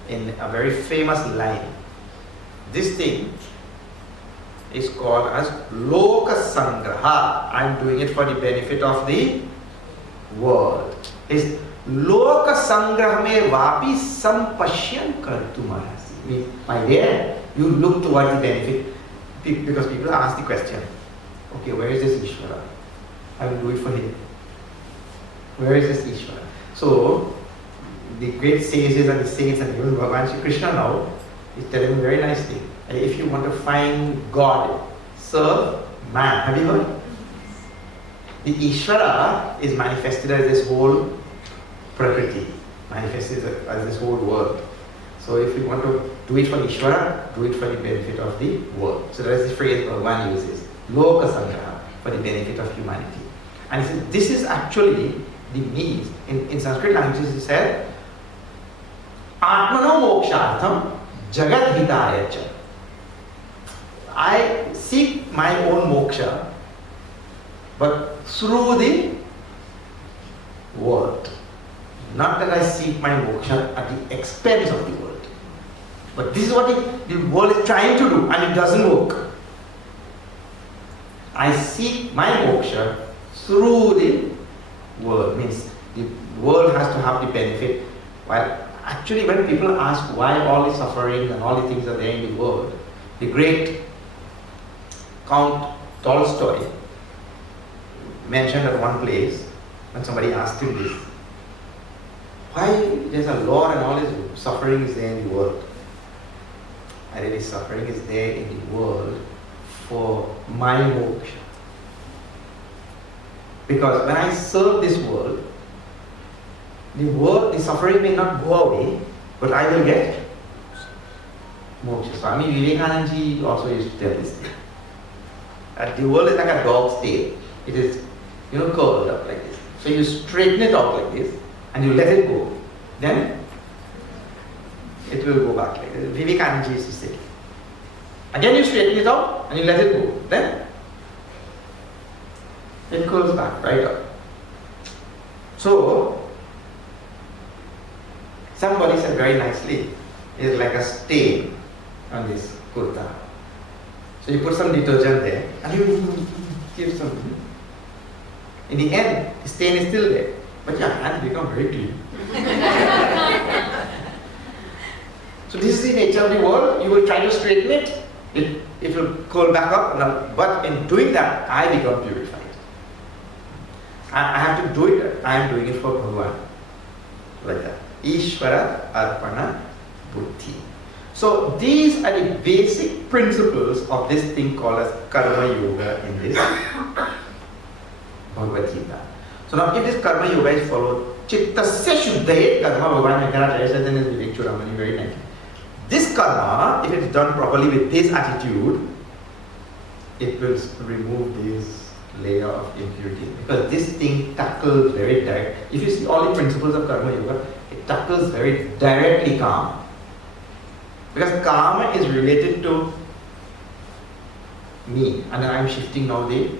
in a very famous line. This thing is called as Loka Sangraha. I am doing it for the benefit of the world. Is Loka Sangraha me vapi sampashyan kartumarasi. Means, my dear, you look towards the benefit, because people ask the question, okay, where is this Ishvara? I will do it for him. Where is this Ishvara? So, the great sages and the saints and even Bhagavan Shri Krishna now is telling me very nicely, if you want to find God, serve man. Have you heard? The Ishvara is manifested as this whole Prakriti, manifested as this whole world. So if you want to do it for Ishvara, do it for the benefit of the world. So that's the phrase Bhagavan uses, Loka Sangraha, for the benefit of humanity. And he says, this is actually the means. In Sanskrit languages he said, Atmano mokshartham jagat hitaya cha. I seek my own moksha, but through the world. Not that I seek my moksha at the expense of the world. But this is what the world is trying to do, and it doesn't work. I seek my moksha through the world. Means the world has to have the benefit. While actually when people ask why all the suffering and all the things are there in the world, the great Count Tolstoy mentioned at one place, when somebody asked him this, why there's a law and all this suffering is there in the world? And really suffering is there in the world for my moksha. Because when I serve this world, the suffering may not go away, but I will get moksha. Swami Vivekananda ji also used to tell this thing. That the world is like a dog's tail. It is, curled up like this. So you straighten it out like this, and you let it go. Then it will go back like this. Vivekananda ji used to say. Again you straighten it out, and you let it go. Then it curls back right up. So somebody said very nicely, it's like a stain on this kurta. So you put some detergent there and you give some. In the end, the stain is still there, but your hands become very clean. So this is the nature of the world. You will try to straighten it, it will curl back up, but in doing that, I become purified. I have to do it, I am doing it for Bhagavan. Like that. Ishvara Arpana Buddhi. So these are the basic principles of this thing called as Karma Yoga in this Bhagavad Gita. So now if this Karma Yoga is followed, Chittasya Shuddhaye Karma, Bhagavan Venkataraya says in his Vivek Chudamani very nicely. This karma, if it is done properly with this attitude, it will remove this layer of impurity. Because this thing tackles very direct. If you see all the principles of Karma Yoga, it tackles very directly karma. Because karma is related to me, and I am shifting now this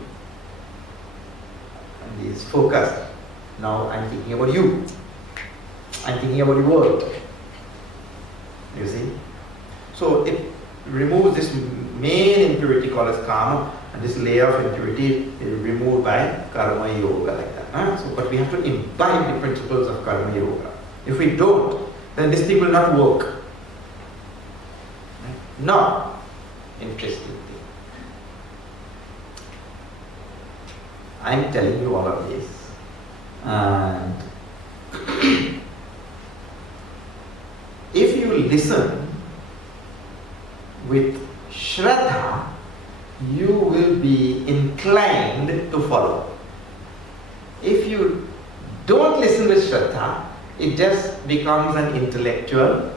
focus. Now I am thinking about you. I am thinking about the world. You see? So it removes this main impurity called as karma, and this layer of impurity is removed by Karma Yoga like that. Huh? So, but we have to imbibe the principles of Karma Yoga. If we don't, then this thing will not work. Now, interesting thing. I am telling you all of this, and if you listen with Shraddha, you will be inclined to follow. If you don't listen with Shraddha, it just becomes an intellectual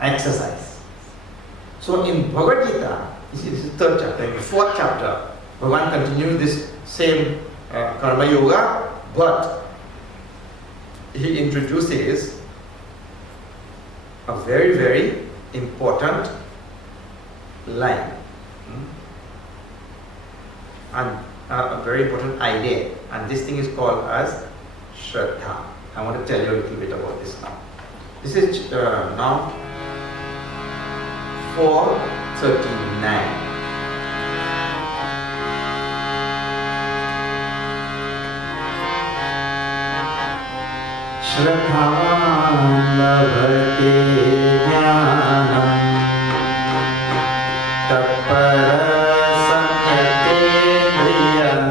exercise. So in Bhagavad Gita, you see this is third chapter, in the fourth chapter, Bhagavan continues this same Karma Yoga, but he introduces a very, very important line and a very important idea, and this thing is called as Shraddha. I want to tell you a little bit about this now. This is now 439. Shraddha labhate jnanam tapara samyate driyam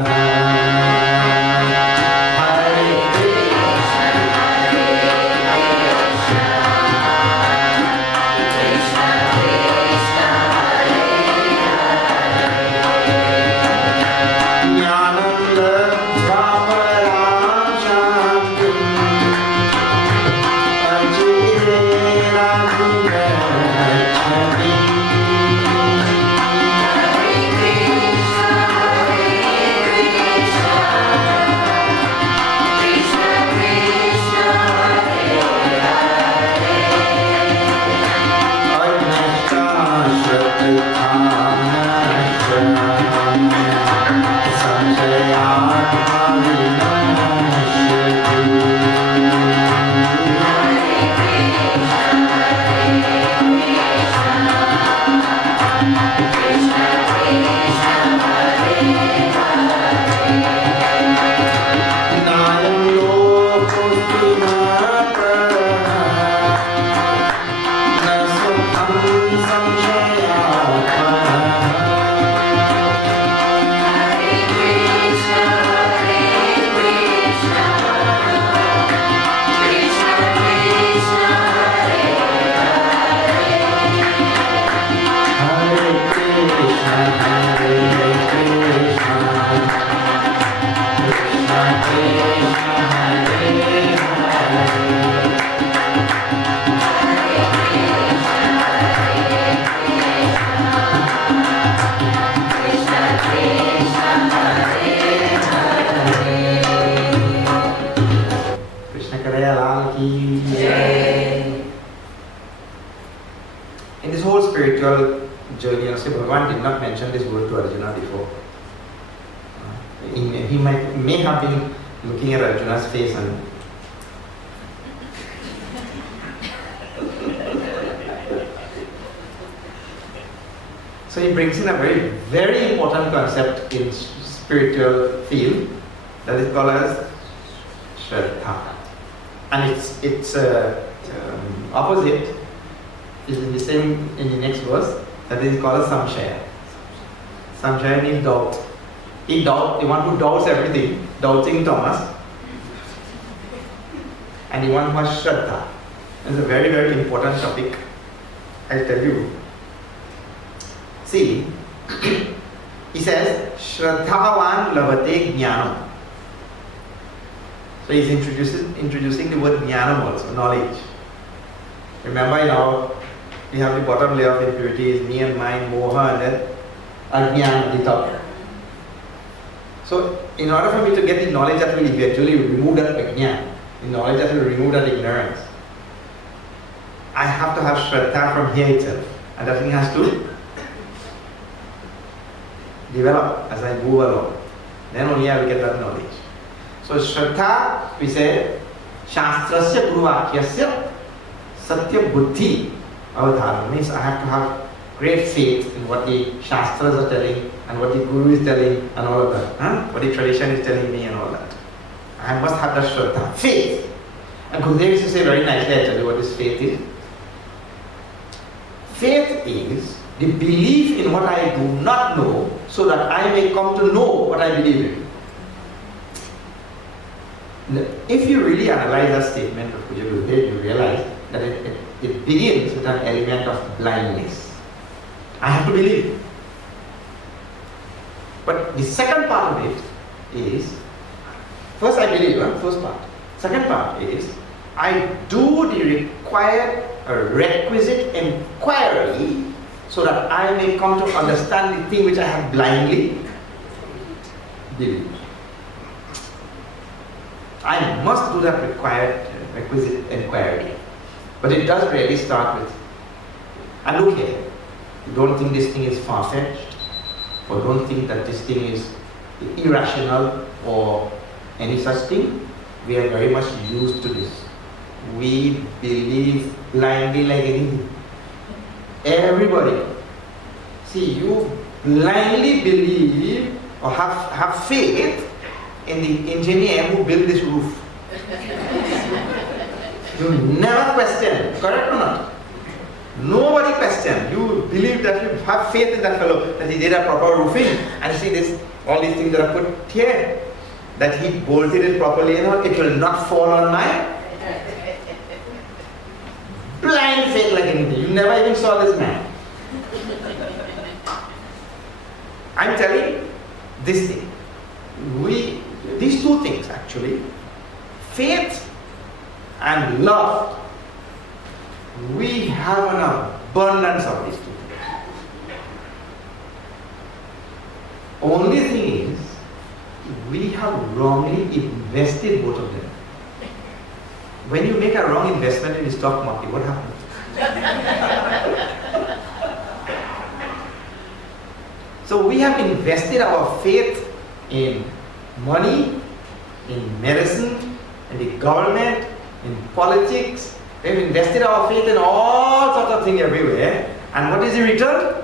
Hare Krishna Krishna Krishna Hare Hare Jnanam labdhva param Prayalal ki jai. In this whole spiritual journey, Bhagavan did not mention this word to Arjuna before. He may have been looking at Arjuna's face and so he brings in a very, very important concept in spiritual field that is called as Shraddha. And its opposite is in the next verse, that is called as Samshaya. Samshaya means doubt. He want who doubts everything, doubting Thomas. And he one who has Shraddha. It's a very, very important topic. I'll tell you. See, he says, Shraddhavan lavate jnanam. So he's introducing the word jnanam also, knowledge. Remember now, we have the bottom layer of impurities, me and mine, moha, and then ajnana, the top. So, in order for me to get the knowledge that will eventually remove that ajnana, the knowledge that will remove that ignorance, I have to have Shraddha from here itself. And that thing has to develop as I move along. Then only I will get that knowledge. So Shraddha, we say, Shastrasya Guruvakyasya Satya Buddhi Avadhana. Means I have to have great faith in what the Shastras are telling and what the Guru is telling and all of that. What the tradition is telling me and all that. I must have that Shraddha, faith. And Gurudev used to say very nicely, I tell you what this faith is. Faith is the belief in what I do not know so that I may come to know what I believe in. If you really analyze that statement of Puja Gurudev, you realize that it begins with an element of blindness. I have to believe. But the second part of it is, first I believe, first part. Second part is, I do the required requisite inquiry so that I may come to understand the thing which I have blindly believed. I must do that requisite inquiry. But it does really start with, and look here, you don't think this thing is far-fetched, or don't think that this thing is irrational or any such thing. We are very much used to this. We believe blindly like anything. Everybody. See, you blindly believe or have faith in the engineer who built this roof. You never question, correct or not? Nobody question. You believe that you have faith in that fellow, that he did a proper roofing. And see this, all these things that are put here, that he bolted it properly and all, it will not fall on my blind faith like anything. You never even saw this man. I'm telling this thing. These two things actually, faith and love, we have an abundance of these two things. Only thing is, we have wrongly invested both of them. When you make a wrong investment in the stock market, what happens? So we have invested our faith in money, in medicine, in the government, in politics. We've invested our faith in all sorts of things everywhere. And what is the return?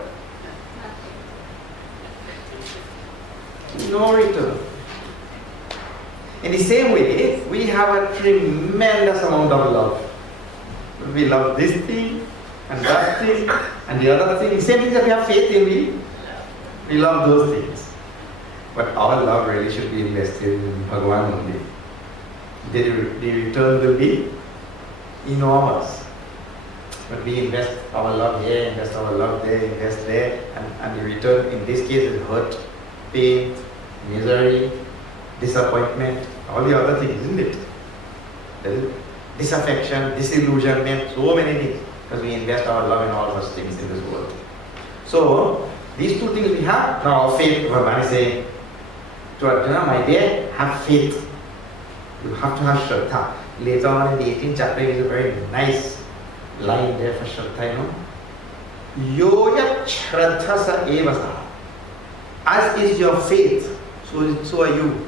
No return. In the same way, we have a tremendous amount of love. We love this thing, and that thing, and the other thing. The same things that we have faith in, we love those things. But our love really should be invested in Bhagavan only. The return will be enormous. But we invest our love here, invest our love there, invest there, and the return in this case is hurt, pain, misery, disappointment, all the other things, isn't it? There is disaffection, disillusionment, so many things, because we invest our love in all such things in this world. So, these two things we have. Now, our faith, Bhagavan is saying to Arjuna, my dear, have faith. You have to have Shraddha. Later on in the 18th chapter is a very nice line there for Shraddha, you know. Yoya Shraddhasa Evasa. As is your faith, so are you.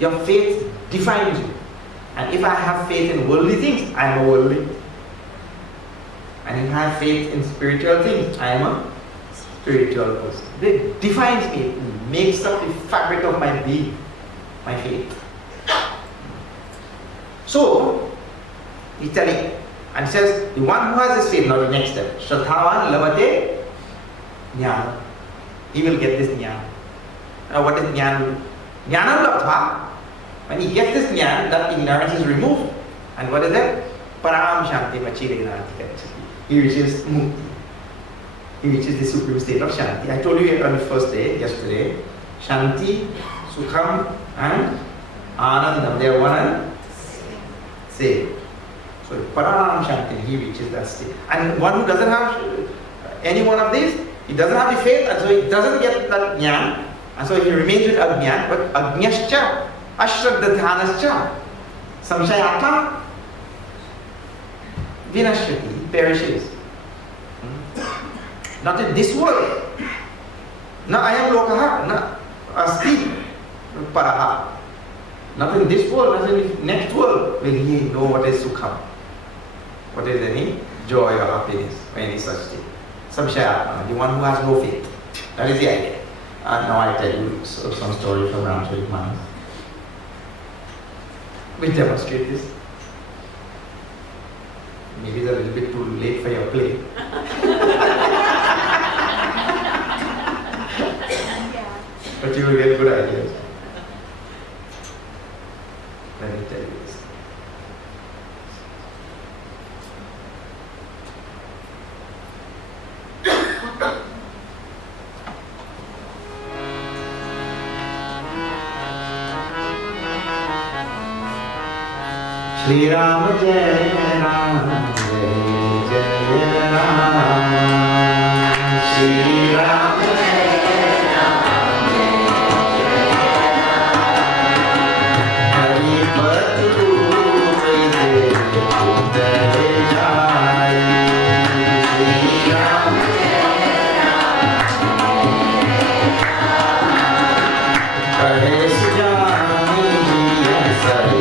Your faith defines you. And if I have faith in worldly things, I am a worldly. And if I have faith in spiritual things, I am a spiritual person. It defines me, it makes up the fabric of my being, my faith. So, he's telling, and he says, the one who has this faith, now the next step, Shraddhavan Lavate Jnana. He will get this jnana. Now what is jnana? Jnana Labdha. When he gets this jnana, that ignorance is removed. And what is that? Param Shanti Machirena. He reaches Mukti. He reaches the supreme state of Shanti. I told you on the first day, yesterday, Shanti, Sukham, and Anandam. They are one and same. So Param Shanti, he reaches that state. And one who doesn't have any one of these, he doesn't have the faith, and so he doesn't get that jnana, and so he remains with ajnana, but ajnascha, ashraddhanascha, samshayatma, vinashyati, he perishes. Not in this world. Na ayam lokaha, na asti paraha. Not in this world, not in the next world will he know what is sukha, what is any joy or happiness or any such thing. Samshayatma, the one who has no faith. That is the idea. And now I tell you some story from Ramcharitmanas which demonstrate this. Maybe it's a little bit too late for your play. But you will get good ideas. Let me tell you this. Shri Ram Jai Ram Jai Jai Ram Shri Ram Jai Ram Jai Jai Ram Hari Pat Roop Jai Jai Shri Ram Jai Ram Sujani Sarana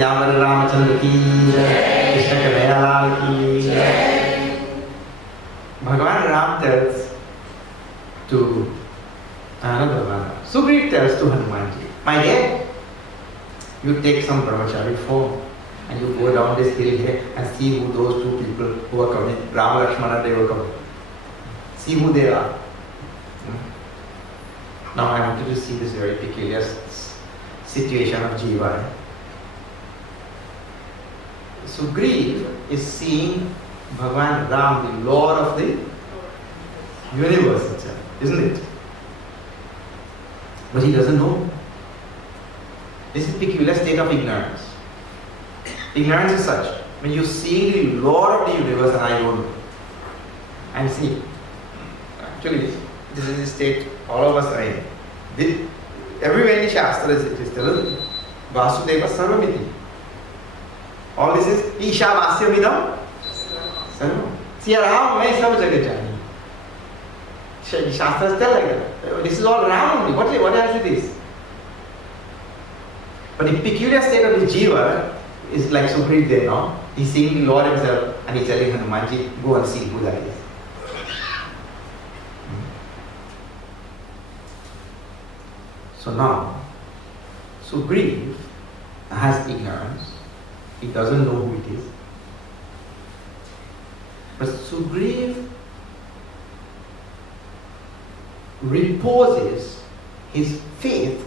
Shyamal Ramchandra की कृष्ण कन्हैयालाल की भगवान Ram tells to Bhagavan. Sugriv tells to Hanumanji, my dear, you take some brahmachari form And you go down this hill here and see who those two people who are coming, Rama, Lakshmana, they were coming. See who they are. Now I want you to see this very peculiar situation of Jiva. Sugriv is seeing Bhagavan Ram, the Lord of the universe itself, isn't it? But he doesn't know. This is peculiar state of ignorance. Ignorance is such, when you see the Lord of the universe and I don't know. And see, actually, this is the state all of us are in. Everywhere in the Shastras it is telling Vasudeva Sarvamiti. All this is Isha Vasyamidam Sarvam. See, Ram may sab jagat jani. The Shastras tell like that. This is all Ram only. What else it is? But the peculiar state of the Jiva is like Sugriv there now. He's seeing the Lord himself and he's telling Hanumanji, go and see who that is. So now, Sugriv has ignorance. He doesn't know who it is. But Sugriv reposes his faith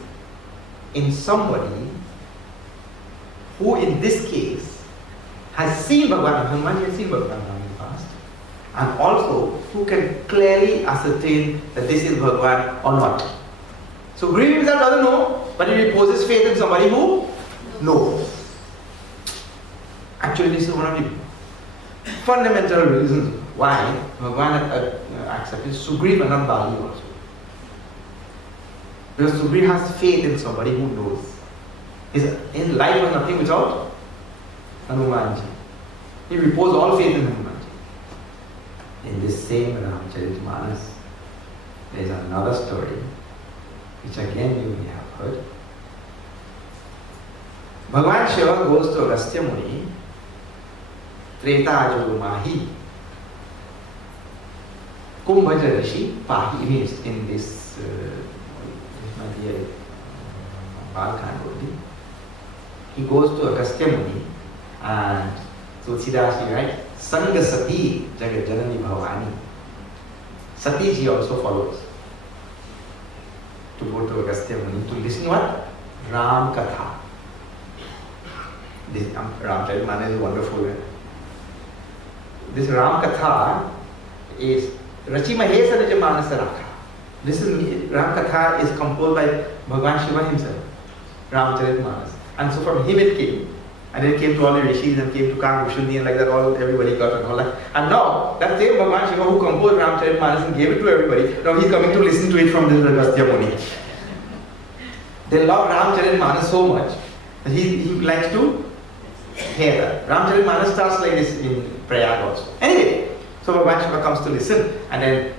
in somebody who in this case has seen Bhagavan, Hanuman has seen Bhagavan in the past, and also who can clearly ascertain that this is Bhagavan or not. So Sugriv himself doesn't know, but he reposes faith in somebody who knows. Actually, this is one of the fundamental reasons why Bhagavan accepted Sugriv and not Bali also. Because Sugriv has faith in somebody who knows. His life was nothing without Hanumanji. He reposed all faith in Hanumanji. In this same Ramcharitmanas, there is another story, which again you may have heard. Bhagavan Shiva goes to Agastya Muni, Treta Ajugumahi, Kumbhaja Rishi, Pahi, means in this Balkand only. He goes to Agastya Muni and Tulsidasi writes, Sangha Sati Jagat Janani Bhavani. Sati ji also follows to go to Agastya Muni to listen what? Ram Katha. This Ramcharitmanas is wonderful. This Ram Katha is Rachi Mahesa Rajamanasa Rakha. This is Ram Katha is composed by Bhagavan Shiva himself, Ramcharitmanas. And so from him it came. And then it came to all the rishis and came to Kambushuni and like that, everybody got and all that. And now, that same Bhagavan Shiva who composed Ramcharitmanas and gave it to everybody, now he's coming to listen to it from this Agastya Muni. They love Ramcharitmanas so much that he likes to hear that. Ramcharitmanas starts like this in Prayag also. Anyway, so Bhagavan Shiva comes to listen and then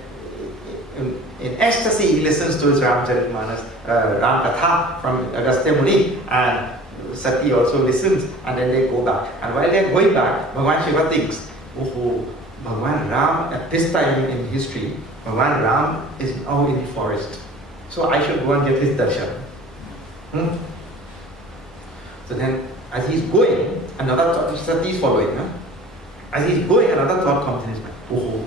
in ecstasy he listens to his Ramcharitmanas, Ram Katha from Agastya Muni, and Sati also listens, and then they go back. And while they are going back, Bhagavan Shiva thinks, oh, Bhagavan Ram at this time in history, Bhagavan Ram is now in the forest. So I should go and get his darshan. So then, as he's going, another thought, Sati is following. As he's going, another thought comes in his mind. Oh,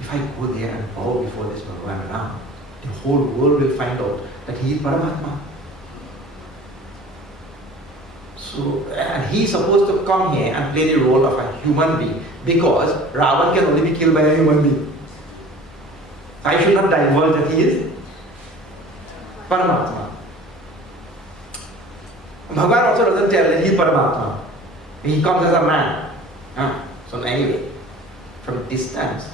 if I go there and bow before this Bhagavan Ram, the whole world will find out that he is Paramatma. So, and he is supposed to come here and play the role of a human being, because Ravan can only be killed by a human being. I should not divulge that he is Paramatma. Bhagavan also doesn't tell that he is Paramatma. He comes as a man. So anyway, from distance,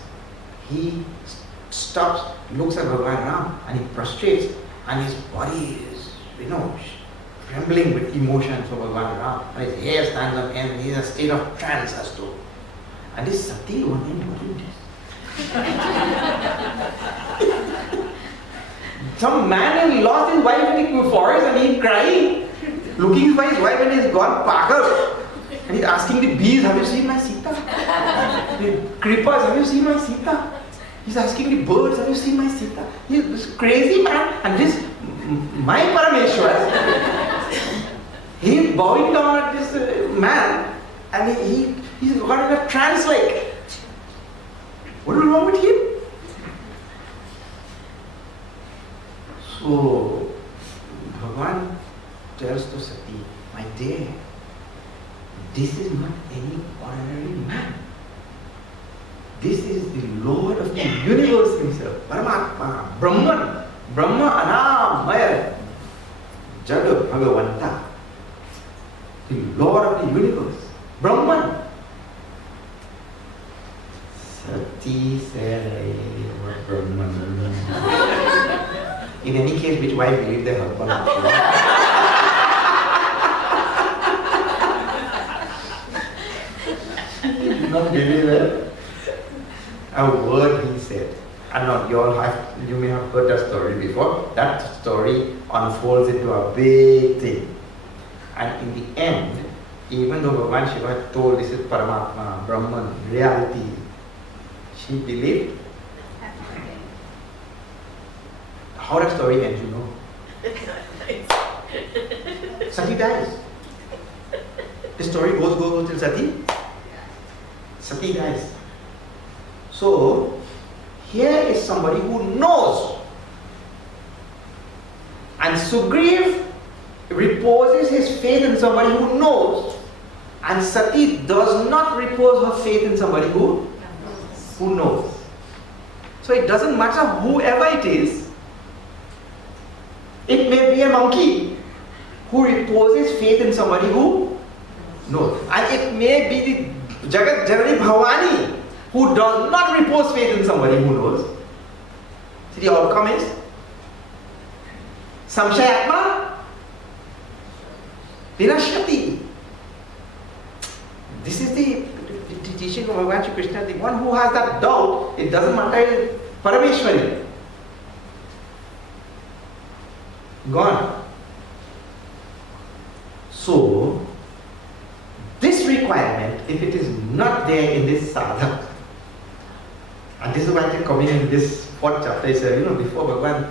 he stops, looks at Bhagavan Ram, and he prostrates, and his body is, trembling with emotion for Bhagavan Ram, and his hair stands on end, and he is in a state of trance as to. And this Sati wondering, what is this? Some man who lost his wife in the forest and he's crying, looking for his wife, and he's gone Pagal. And he's asking the bees, have you seen my Sita? The creepers, have you seen my Sita? He's asking the birds, have you seen my Sita? He's this crazy man, and this, my Parameshwar, He bowing down at this man, and he's got in a trance like, what is wrong with him? So, Bhagavan tells to Sati, my dear, this is not any ordinary man. This is the Lord of the universe himself, Paramatma, Brahman, Brahma Anamaya, Jaga Bhagavanta, the Lord of the universe, Brahman. Sati said, what Brahman? In any case, which wife believe the husband? Not believe it. A word he said. And not you may have heard that story before. That story unfolds into a big thing. And in the end, even though Bhagavan Shiva had told this is Paramatma, Brahman, reality, she believed. How that story ends, you know. Sati dies. The story goes till Sati. Sati dies. So, here is somebody who knows. And Sugriv reposes his faith in somebody who knows. And Sati does not repose her faith in somebody who knows. So it doesn't matter whoever it is. It may be a monkey who reposes faith in somebody who knows. And it may be the Jagat Janani Bhavani who does not repose faith in somebody who knows. See the outcome is Samshayatma Vinashati. This is the teaching of Bhagavan Shri Krishna. The one who has that doubt, it doesn't matter, Parameshwari. Gone. So, this requirement, if it is not there in this sadhak, and this is why I think coming in this fourth chapter, he said, before Bhagavan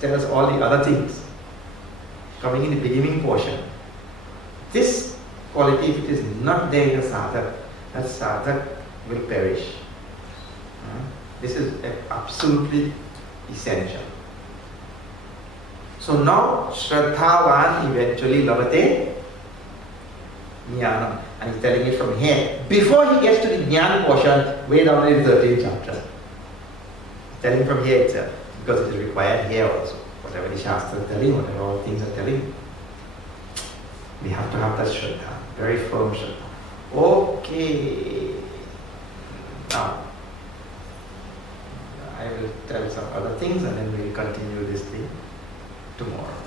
tells all the other things, coming in the beginning portion, this quality, if it is not there in the sadhak, that sadhak will perish. This is absolutely essential. So now, Shraddhavan eventually lavate jnana. And he's telling it from here. Before he gets to the jnana portion, way down in the 13th chapter. He's telling from here itself. Because it is required here also. Whatever the Shastra is telling, whatever all things are telling. We have to have that Shraddha. Very firm Shraddha. Okay. Now, I will tell some other things and then we will continue this thing tomorrow.